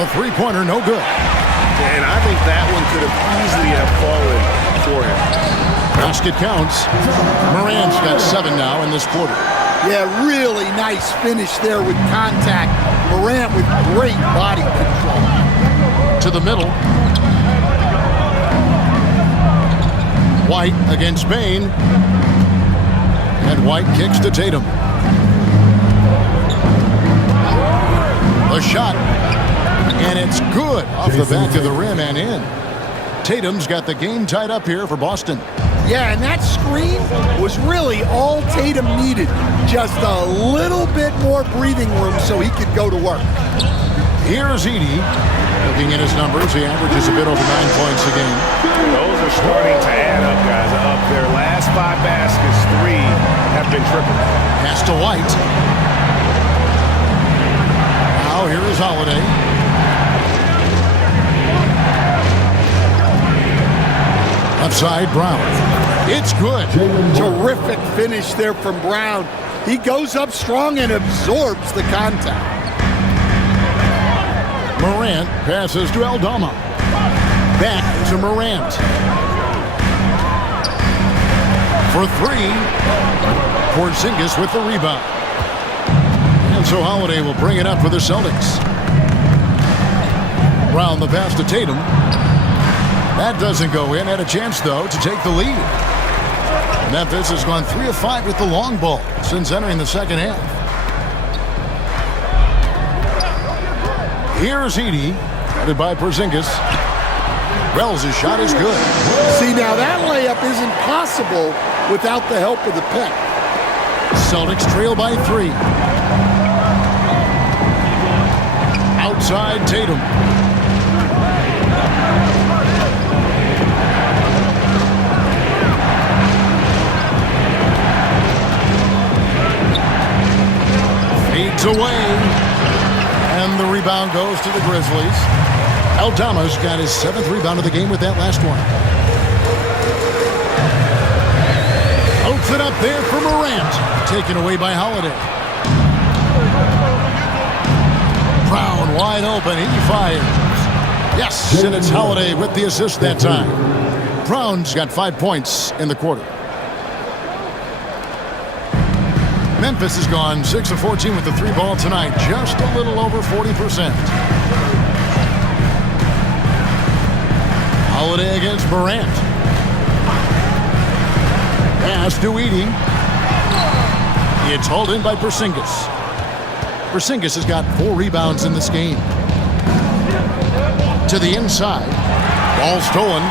A three-pointer, no good. And I think that one could have easily have fallen for him. Basket counts. Morant's got 7 now in this quarter. Yeah, really nice finish there with contact. Morant with great body control. To the middle. White against Bain. And White kicks to Tatum. A shot. And it's good off the back of the rim and in. Tatum's got the game tied up here for Boston. Yeah, and that screen was really all Tatum needed. Just a little bit more breathing room so he could go to work. Here's Edey. Looking at his numbers, he averages a bit over 9 points a game. Those are starting to add up, guys. Up their last 5 baskets, 3 have been triple. Pass to White. Now here is Holiday. Upside Brown. It's good. Terrific finish there from Brown. He goes up strong and absorbs the contact. Morant passes to Aldama. Back to Morant. For 3. Porzingis with the rebound. And so Holiday will bring it up for the Celtics. Brown the pass to Tatum. That doesn't go in. Had a chance, though, to take the lead. Memphis has gone 3 of 5 with the long ball since entering the second half. Here's Edey, headed by Porzingis. Wells' shot is good. See, now that layup isn't possible without the help of the pick. Celtics trail by 3. Outside Tatum. Fades away. And the rebound goes to the Grizzlies. Aldama's got his 7th rebound of the game with that last one. Oaks it up there for Morant. Taken away by Holiday. Brown wide open. He fires. Yes, and it's Holiday with the assist that time. Brown's got 5 points in the quarter. Memphis has gone 6 of 14 with the 3-ball tonight, just a little over 40%. Holiday against Morant. Pass to Edey. It's hauled in by Porzingis. Porzingis has got 4 rebounds in this game. To the inside. Ball stolen.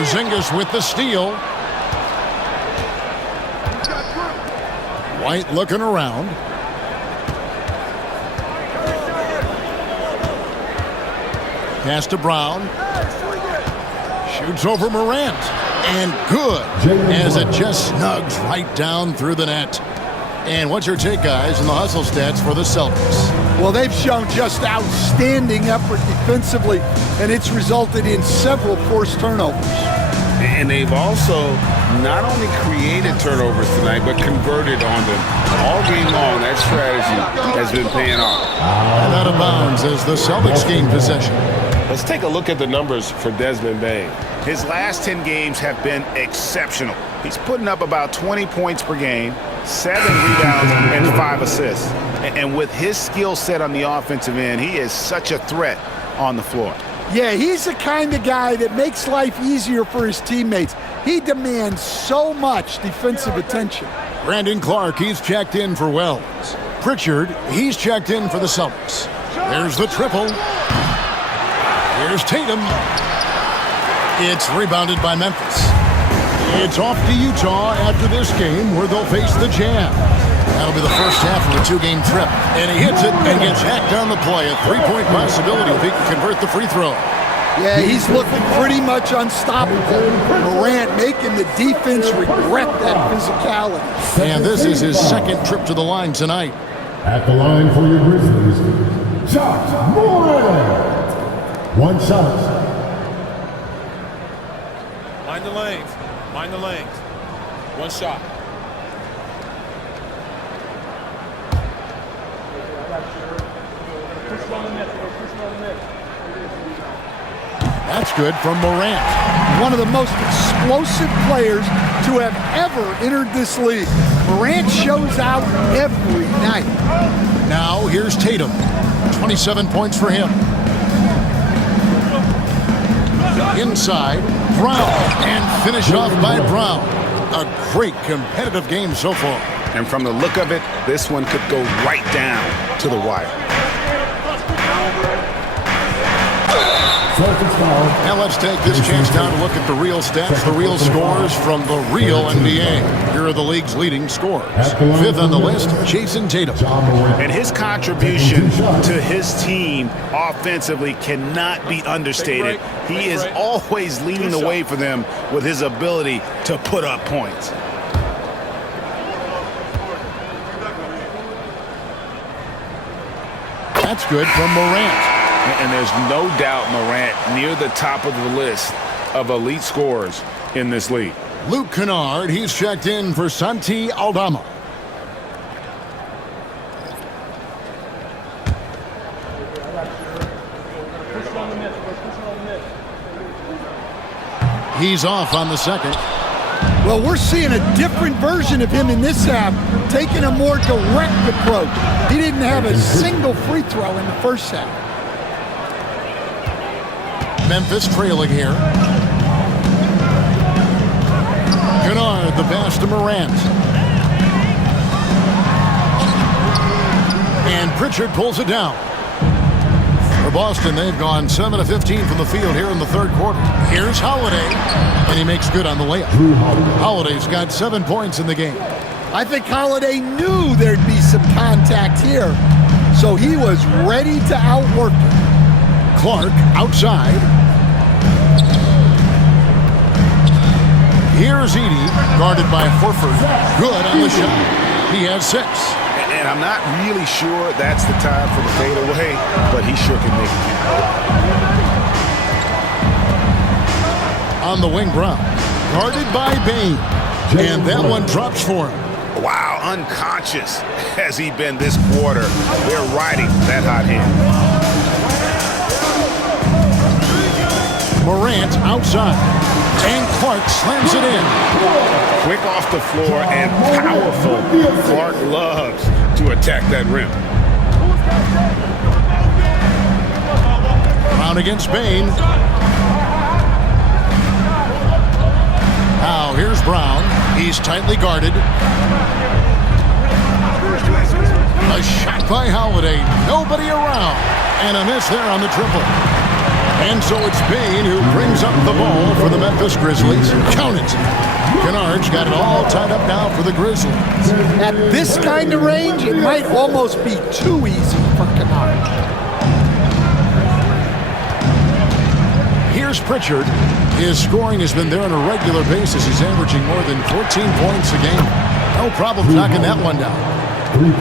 Porzingis with the steal. White looking around. Pass to Brown. Shoots over Morant. And good, as it just snugs right down through the net. And what's your take, guys, in the hustle stats for the Celtics? Well, they've shown just outstanding effort defensively, and it's resulted in several forced turnovers. And they've also not only created turnovers tonight, but converted on them. All game long, that strategy has been paying off. And out of bounds as the Celtics gain possession. Let's take a look at the numbers for Desmond Bane. His last 10 games have been exceptional. He's putting up about 20 points per game, 7 rebounds, and 5 assists. And with his skill set on the offensive end, he is such a threat on the floor. Yeah, he's the kind of guy that makes life easier for his teammates. He demands so much defensive attention. Brandon Clark, he's checked in for Wells. Pritchard, he's checked in for the Celtics. There's the triple. Here's Tatum. It's rebounded by Memphis. It's off to Utah after this game, where they'll face the Jazz. That'll be the first half of a 2-game trip. And he hits it and gets hacked on the play. A 3-point possibility if he can convert the free throw. Yeah, he's looking pretty much unstoppable. Morant making the defense regret that physicality. And this is his second trip to the line tonight. At the line for your Grizzlies, Josh Morant. 1 shot. Mind the lanes. Mind the lanes. 1 shot. That's good from Morant. One of the most explosive players to have ever entered this league. Morant shows out every night. Now here's Tatum. 27 points for him. Inside, Brown, and finished off by Brown. A great competitive game so far. And from the look of it, this one could go right down to the wire. Now let's take this chance now to look at the real stats, the real scores from the real NBA. Here are the league's leading scorers. 5th on the list, Jason Tatum. And his contribution to his team offensively cannot be understated. He is always leading the way for them with his ability to put up points. That's good from Morant. And there's no doubt Morant near the top of the list of elite scorers in this league. Luke Kennard, he's checked in for Santi Aldama. He's off on the second. Well, we're seeing a different version of him in this half, taking a more direct approach. He didn't have a single free throw in the first half. Memphis trailing here. Kennard, the pass to Morant. And Pritchard pulls it down. For Boston, they've gone 7 of 15 from the field here in the third quarter. Here's Holiday, and he makes good on the layup. Holiday's got 7 points in the game. I think Holiday knew there'd be some contact here, so he was ready to outwork it. Clark outside. Here's Edey, guarded by Horford. Good on the shot. He has 6. And I'm not really sure that's the time for the fadeaway, but he sure can make it count. On the wing, Brown. Guarded by Bane. And that one drops for him. Wow, unconscious has he been this quarter. They're riding that hot hand. Morant outside. And Clark slams it in. Quick off the floor and powerful. Clark loves to attack that rim. Brown against Bain. Now here's Brown. He's tightly guarded. A shot by Holiday. Nobody around. And a miss there on the triple. And so it's Bain who brings up the ball for the Memphis Grizzlies. Count it. Kennard's got it all tied up now for the Grizzlies. At this kind of range, it might almost be too easy for Kennard. Here's Pritchard. His scoring has been there on a regular basis. He's averaging more than 14 points a game. No problem knocking that one down.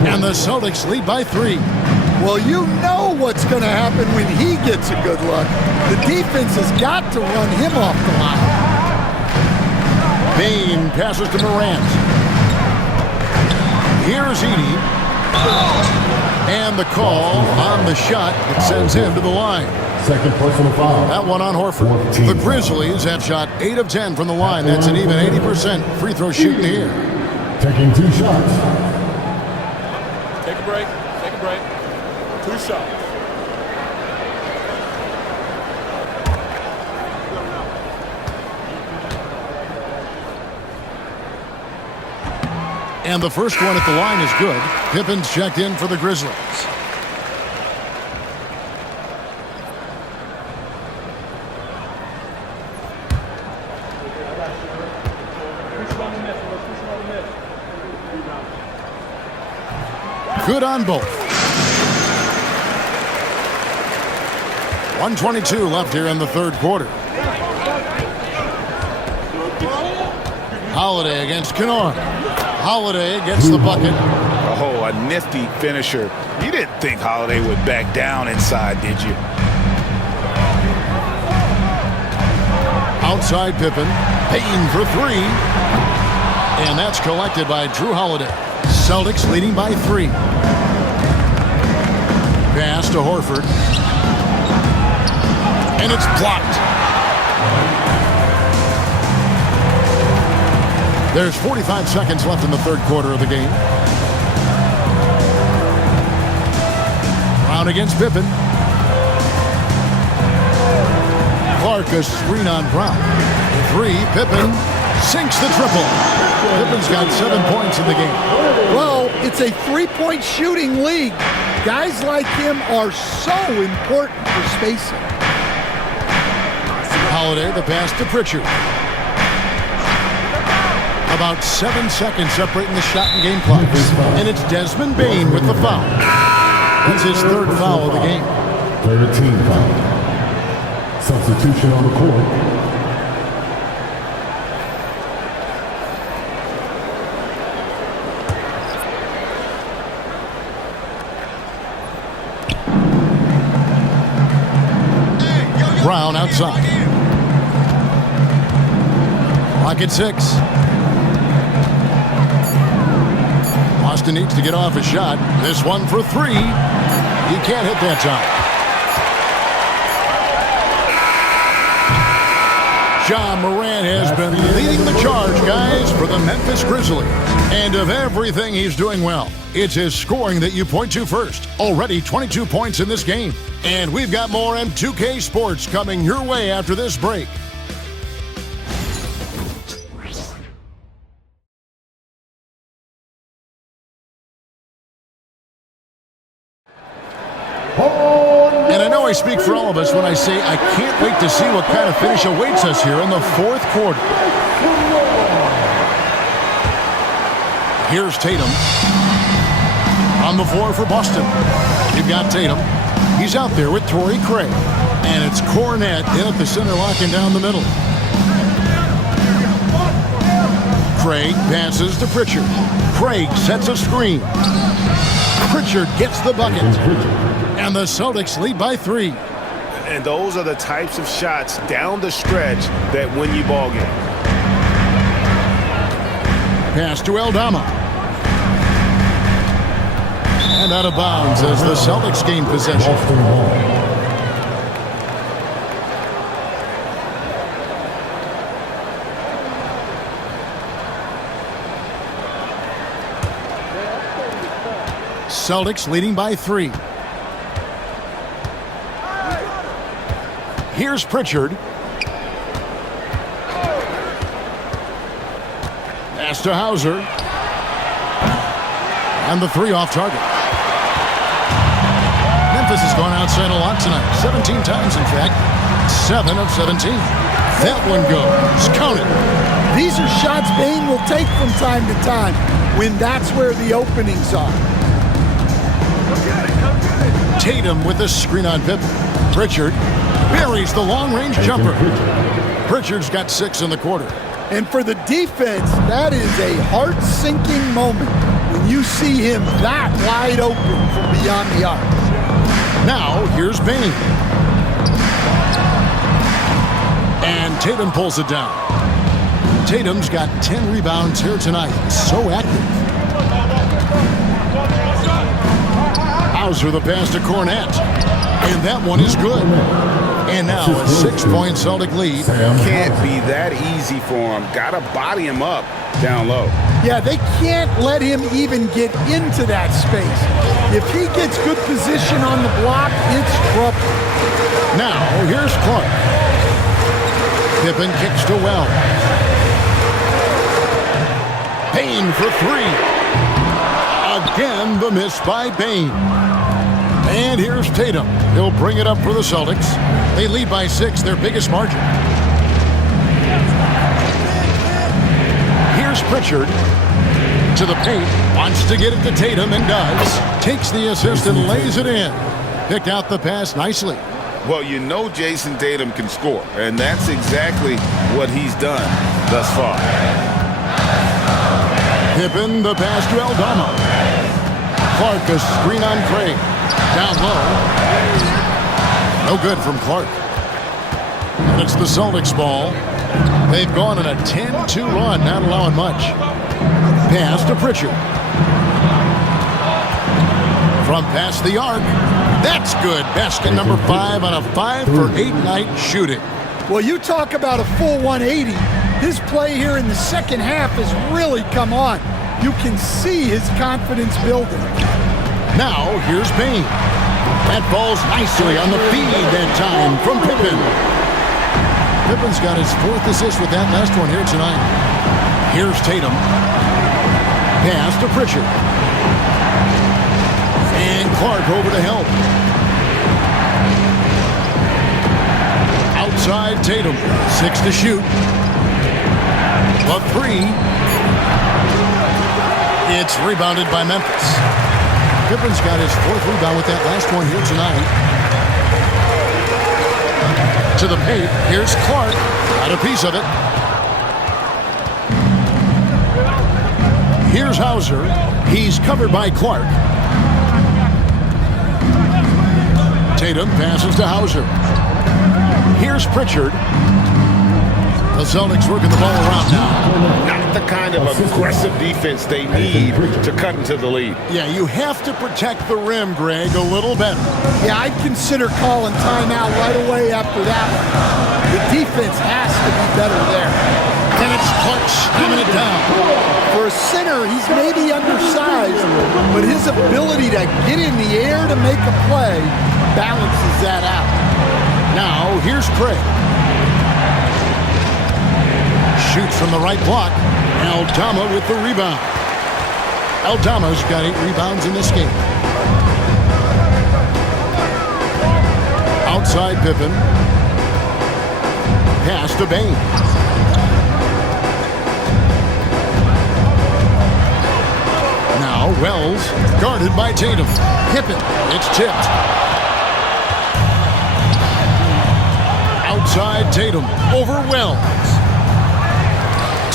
And the Celtics lead by 3. Well, you know what's going to happen when he gets a good look. The defense has got to run him off the line. Bain passes to Morant. Here's Edey. And the call on the shot that sends him to the line. Second personal foul. That one on Horford. The Grizzlies have shot 8 of 10 from the line. That's an even 80% free throw shooting here. Taking 2 shots. Take a break. Take a break. 2 shots. And the first one at the line is good. Pippen's checked in for the Grizzlies. Good on both. 1:22 left here in the third quarter. Holiday against Kennard. Holiday gets the bucket. Oh, a nifty finisher. You didn't think Holiday would back down inside, did you? Outside Pippen. Payton for 3. And that's collected by Drew Holiday. Celtics leading by 3. Pass to Horford. And it's blocked. There's 45 seconds left in the third quarter of the game. Brown against Pippen. Clark a screen on Brown. The 3, Pippen sinks the triple. Pippen's got 7 points in the game. Well, it's a 3-point shooting league. Guys like him are so important for spacing. Holiday, the pass to Pritchard. About 7 seconds separating the shot and game clocks. And it's Desmond Bain with the foul. That's his 3rd foul of the game. 3rd team foul. Substitution on the court. Brown outside. Clock at 6. Boston needs to get off a shot. This one for 3. He can't hit that time. John Morant has been leading the charge, guys, for the Memphis Grizzlies. And of everything he's doing well, it's his scoring that you point to first. Already 22 points in this game. And we've got more M2K Sports coming your way after this break. And I know I speak for all of us when I say I can't wait to see what kind of finish awaits us here in the fourth quarter. Here's Tatum. On the floor for Boston. You've got Tatum. He's out there with Torrey Craig. And it's Cornette in at the center, locking down the middle. Craig passes to Pritchard. Craig sets a screen. Pritchard gets the bucket. And the Celtics lead by 3. And those are the types of shots down the stretch that win you ball game. Pass to Dalla. And out of bounds as the Celtics gain possession. Celtics leading by 3. Here's Pritchard. Pass to Hauser. And the 3 off target. Memphis has gone outside a lot tonight. 17 times, in fact. 7 of 17. That one goes. Count it. These are shots Bane will take from time to time when that's where the openings are. Tatum with the screen on Pippen. Pritchard buries the long-range jumper. Pritchard's got 6 in the quarter. And for the defense, that is a heart-sinking moment when you see him that wide open from beyond the arc. Now, here's Bane. And Tatum pulls it down. Tatum's got 10 rebounds here tonight. So active. Hauser the pass to Cornette. And that one is good. And now a 6-point Celtic lead. Can't be that easy for him. Got to body him up down low. Yeah, they can't let him even get into that space. If he gets good position on the block, it's trouble. Now, here's Clark. Pippen kicks to Wells. Bane for 3. Again, the miss by Bane. And here's Tatum. He'll bring it up for the Celtics. They lead by 6, their biggest margin. Here's Pritchard. To the paint. Wants to get it to Tatum and does. Takes the assist and lays it in. Picked out the pass nicely. Well, you know Jason Tatum can score, and that's exactly what he's done thus far. Pippen, the pass to Aldama. Clark, a screen on Craig. Down low. No good from Clark. And it's the Celtics ball. They've gone on a 10-2 run, not allowing much. Pass to Pritchard. From past the arc. That's good. Basket number 5 on a 5 for 8 night shooting. Well, you talk about a full 180. His play here in the second half has really come on. You can see his confidence building. Now, here's Bane. That falls nicely on the feed that time from Pippen. Pippen's got his 4th assist with that last one here tonight. Here's Tatum. Pass to Pritchard. And Clark over to help. Outside Tatum. 6 to shoot. The 3. It's rebounded by Memphis. Pippen's got his 4th rebound with that last one here tonight. To the paint. Here's Clark. Got a piece of it. Here's Hauser. He's covered by Clark. Tatum passes to Hauser. Here's Pritchard. The Celtics working the ball around now. Not the kind of aggressive defense they need to cut into the lead. Yeah, you have to protect the rim, Greg, a little better. Yeah, I'd consider calling timeout right away after that one. The defense has to be better there. And it's Clark slamming it down. For a center, he's maybe undersized, but his ability to get in the air to make a play balances that out. Now, here's Craig. Shoots from the right block. Aldama with the rebound. Aldama's got 8 rebounds in this game. Outside Pippen. Pass to Bane. Now Wells, guarded by Tatum. Pippen, it's tipped. Outside Tatum, over Wells.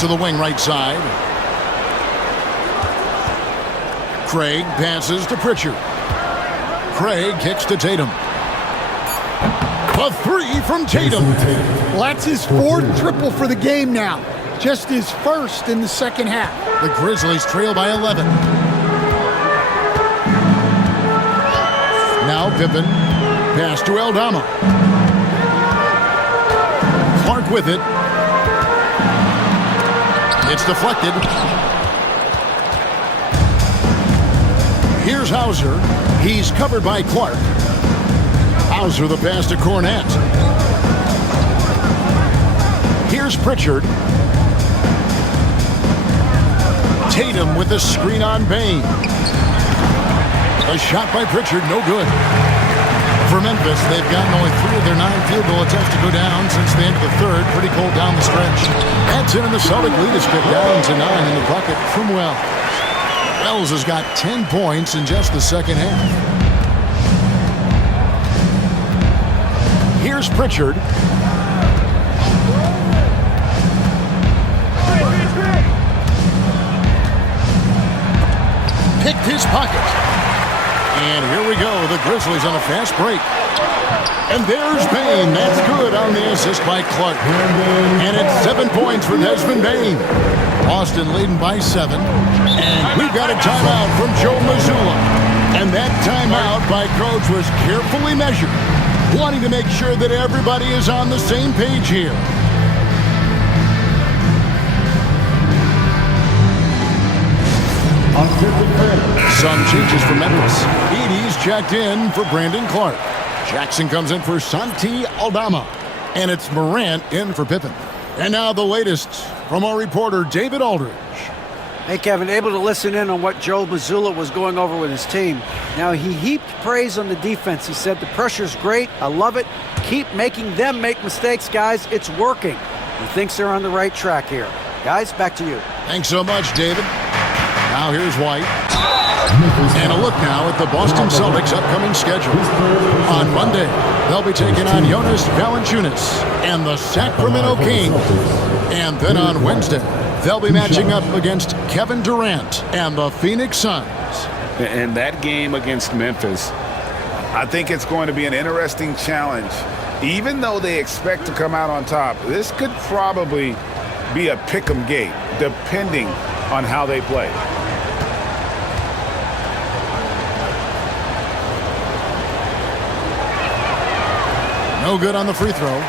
To the wing right side. Craig passes to Pritchard. Craig kicks to Tatum. A 3 from Tatum. Well, that's his 4th triple for the game now. Just his 1st in the second half. The Grizzlies trail by 11. Now Pippen. Pass to Aldama. Clark with it. It's deflected. Here's Hauser. He's covered by Clark. Hauser the pass to Cornette. Here's Pritchard. Tatum with the screen on Bane. A shot by Pritchard, no good. For Memphis, they've gotten only 3 of their 9 field goal attempts to go down since the end of the third. Pretty cold down the stretch. That's in, and the Celtic lead is cut down to 9 in the bucket from Wells. Wells has got 10 points in just the second half. Here's Pritchard. Picked his pocket. And here we go. The Grizzlies on a fast break. And there's Bane. That's good on the assist by Clark. And it's 7 points for Desmond Bane. Boston leading by 7. And we've got a timeout from Joe Mazzulla. And that timeout by Coach was carefully measured, wanting to make sure that everybody is on the same page here. Some changes for Memphis. Edey's checked in for Brandon Clark. Jackson comes in for Santi Aldama. And it's Morant in for Pippen. And now the latest from our reporter, David Aldridge. Hey, Kevin, able to listen in on what Joe Mazzulla was going over with his team. Now, he heaped praise on the defense. He said, the pressure's great. I love it. Keep making them make mistakes, guys. It's working. He thinks they're on the right track here. Guys, back to you. Thanks so much, David. Now here's White. And a look now at the Boston Celtics' upcoming schedule. On Monday, they'll be taking on Jonas Valanciunas and the Sacramento Kings. And then on Wednesday, they'll be matching up against Kevin Durant and the Phoenix Suns. And that game against Memphis, I think it's going to be an interesting challenge. Even though they expect to come out on top, this could probably be a pick-em game, depending on how they play. No good on the free throw.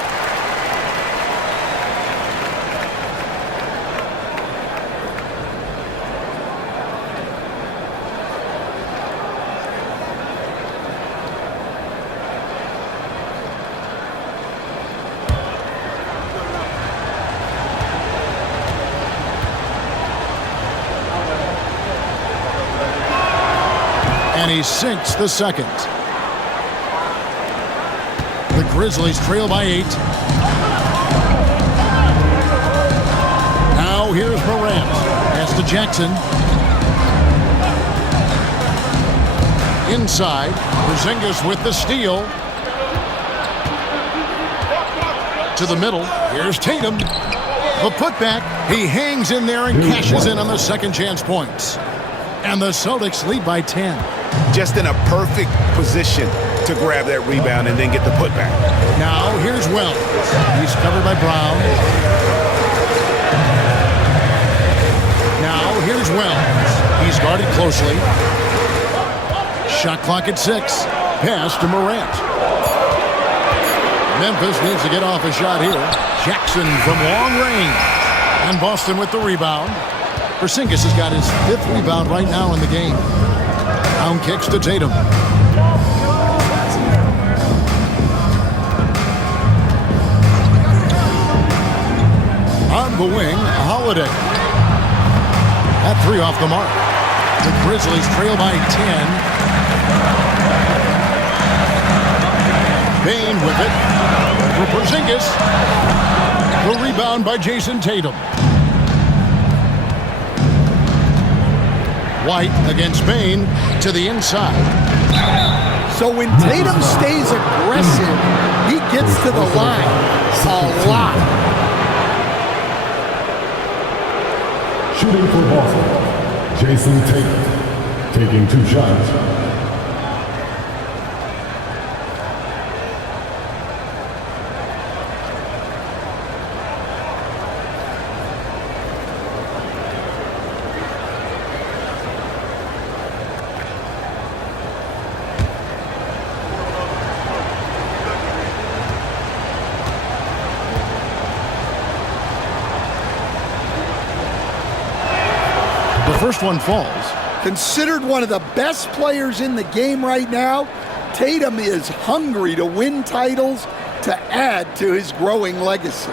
And he sinks the second. The Grizzlies trail by 8. Now here's Morant. Pass to Jackson. Inside. Porzingis with the steal. To the middle. Here's Tatum. The putback. He hangs in there and cashes in on the second chance points. And the Celtics lead by 10. Just in a perfect position to grab that rebound and then get the putback. Now here's Wells. He's covered by Brown. Now here's Wells. He's guarded closely. Shot clock at 6. Pass to Morant. Memphis needs to get off a shot here. Jackson from long range. And Boston with the rebound. Porzingis has got his 5th rebound right now in the game. Down kicks to Tatum. On the wing, Holiday. That 3 off the mark. The Grizzlies trail by 10. Bane with it. For Porzingis. The rebound by Jason Tatum. White against Bane to the inside. So when Tatum stays aggressive, he gets to the line a lot. Shooting for Boston, Jason Tatum, taking 2 shots. The first one falls. Considered one of the best players in the game right now, Tatum is hungry to win titles to add to his growing legacy.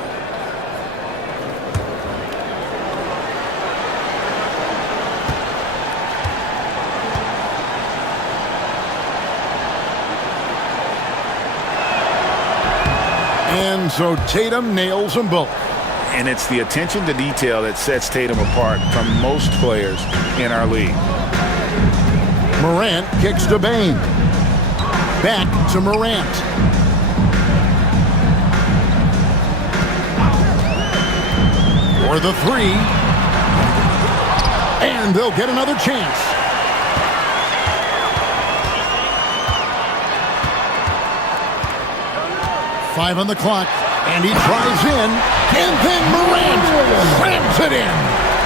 And so Tatum nails them both. And it's the attention to detail that sets Tatum apart from most players in our league. Morant kicks to Bane. Back to Morant. For the three. And they'll get another chance. Five on the clock. And he drives in. And then Morant slams it in.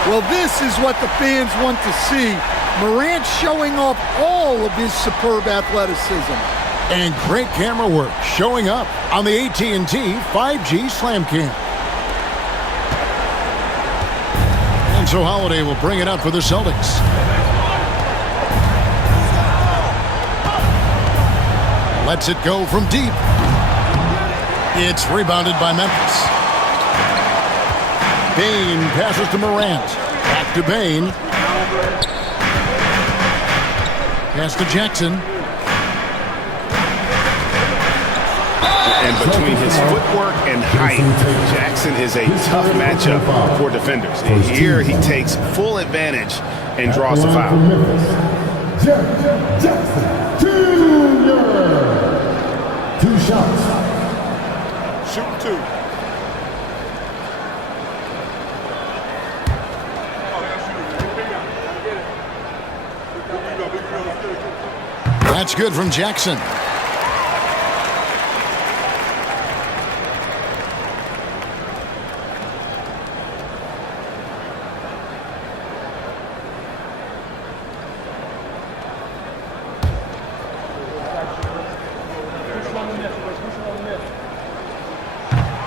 Well, this is what the fans want to see. Morant showing off all of his superb athleticism. And great camera work showing up on the AT&T 5G Slam Cam. And so Holiday will bring it up for the Celtics. Lets it go from deep. It's rebounded by Memphis. Bane passes to Morant. Back to Bane. Pass to Jackson. And between his footwork and height, Jackson is a tough matchup for defenders. Here he takes full advantage and draws the foul. Jackson Jr. 2 shots. Shooting 2. That's good from Jackson.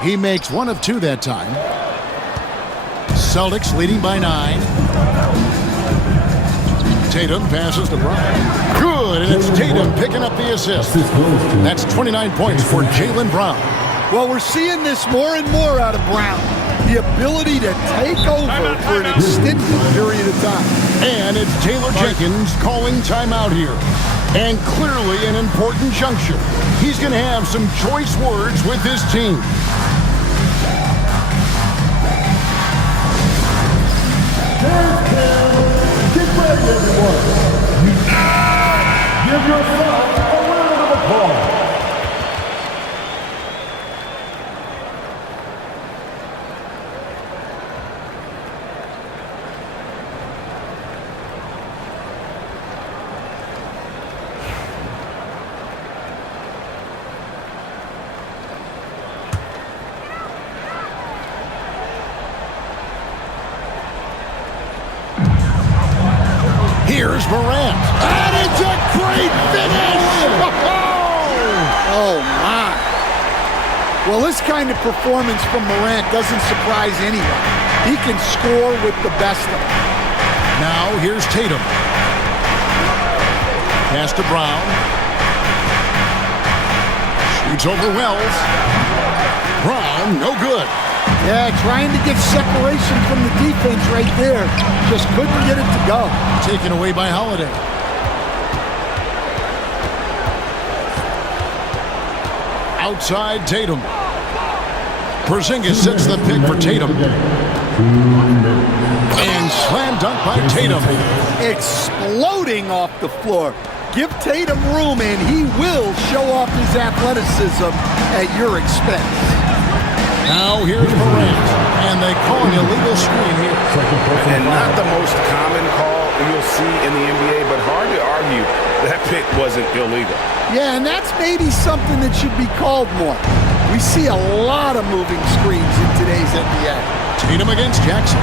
He makes 1 of 2 that time. Celtics leading by 9. Tatum passes to Brown. Good, and it's Tatum picking up the assist. That's 29 points for Jaylen Brown. Well, we're seeing this more and more out of Brown. The ability to take over for an extended period of time. And it's Taylor Jenkins calling timeout here. And clearly an important juncture. He's going to have some choice words with his team. Get ready, everyone. Give yourself a round of applause. Here's Morant. And it's a great finish! Oh, my. Well, this kind of performance from Morant doesn't surprise anyone. He can score with the best of them. Now, here's Tatum. Pass to Brown. Shoots over Wells. Brown, no good. Yeah, trying to get separation from the defense right there. Just couldn't get it to go. Taken away by Holiday. Outside Tatum. Porzingis sets the pick for Tatum. And slam dunk by Tatum. Exploding off the floor. Give Tatum room and he will show off his athleticism at your expense. Now here's Morant, and they call an illegal screen here. And not the most common call you'll see in the NBA, but hard to argue that pick wasn't illegal. Yeah, and that's maybe something that should be called more. We see a lot of moving screens in today's NBA. Tatum against Jackson.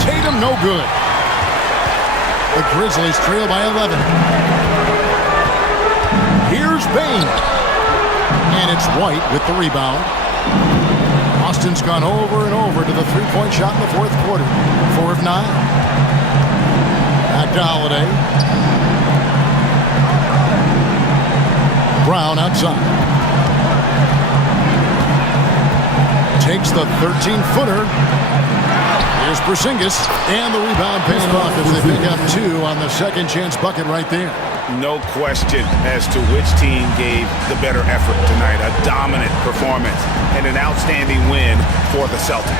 Tatum no good. The Grizzlies trail by 11. Here's Bane. And it's White with the rebound. Boston's gone over and over to the three-point shot in the fourth quarter. 4 of 9. Back to Holiday. Brown outside. Takes the 13-footer. Here's Porzingis, and the rebound pays off as they pick up 2 on the second chance bucket right there. No question as to which team gave the better effort tonight. A dominant performance and an outstanding win for the Celtics.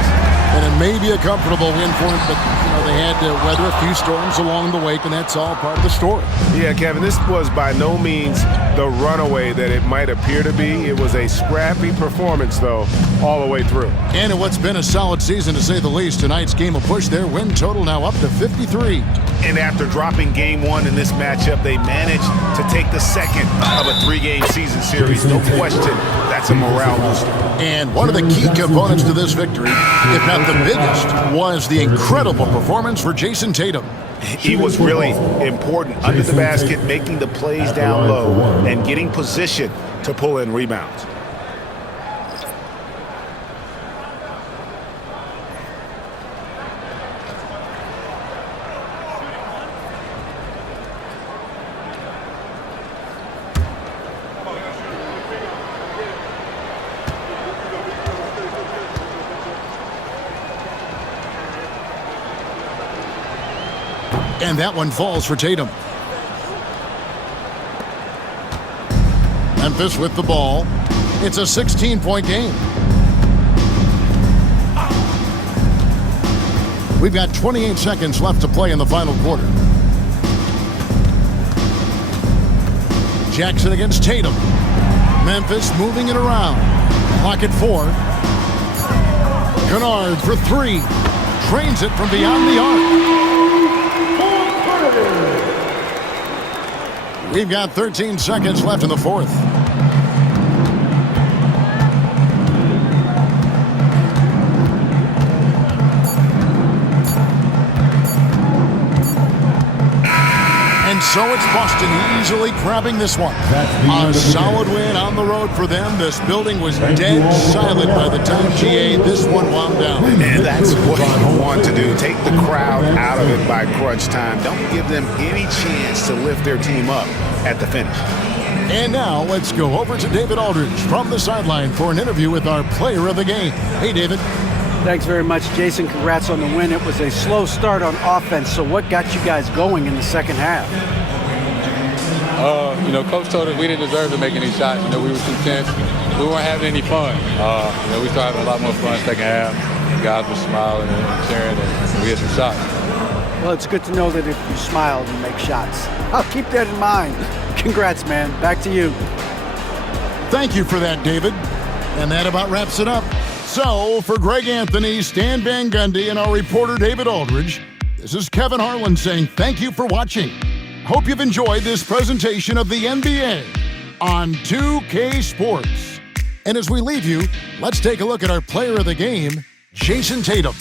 And it may be a comfortable win for them, but they had to weather a few storms along the way, and that's all part of the story. Yeah, Kevin, this was by no means the runaway that it might appear to be. It was a scrappy performance, though, all the way through. And in what's been a solid season, to say the least, tonight's game will push their win total now up to 53. And after dropping game 1 in this matchup, they managed to take the second of a 3-game season series. No question, that's a morale booster. And one of the key components to this victory, if not the biggest, was the incredible performance for Jason Tatum. He was really important under the basket, making the plays down low and getting position to pull in rebounds. And that one falls for Tatum. Memphis with the ball. It's a 16-point game. We've got 28 seconds left to play in the final quarter. Jackson against Tatum. Memphis moving it around. Clock at 4. Kennard for 3. Trains it from beyond the arc. We've got 13 seconds left in the fourth. And so it's Boston easily grabbing this one. A solid win on the road for them. This building was dead silent by the time GA this one wound down. And that's what you want to do. Take the crowd out of it by crunch time. Don't give them any chance to lift their team up at the finish. And now let's go over to David Aldridge from the sideline for an interview with our player of the game. Hey, David. Thanks very much, Jason. Congrats on the win. It was a slow start on offense, so what got you guys going in the second half? Coach told us we didn't deserve to make any shots. We were too tense. We weren't having any fun. We started having a lot more fun second half. The guys were smiling and cheering, and we had some shots. Well, it's good to know that if you smile, you make shots. I'll keep that in mind. Congrats, man. Back to you. Thank you for that, David. And that about wraps it up. So, for Greg Anthony, Stan Van Gundy, and our reporter David Aldridge, this is Kevin Harlan saying thank you for watching. Hope you've enjoyed this presentation of the NBA on 2K Sports. And as we leave you, let's take a look at our player of the game, Jason Tatum.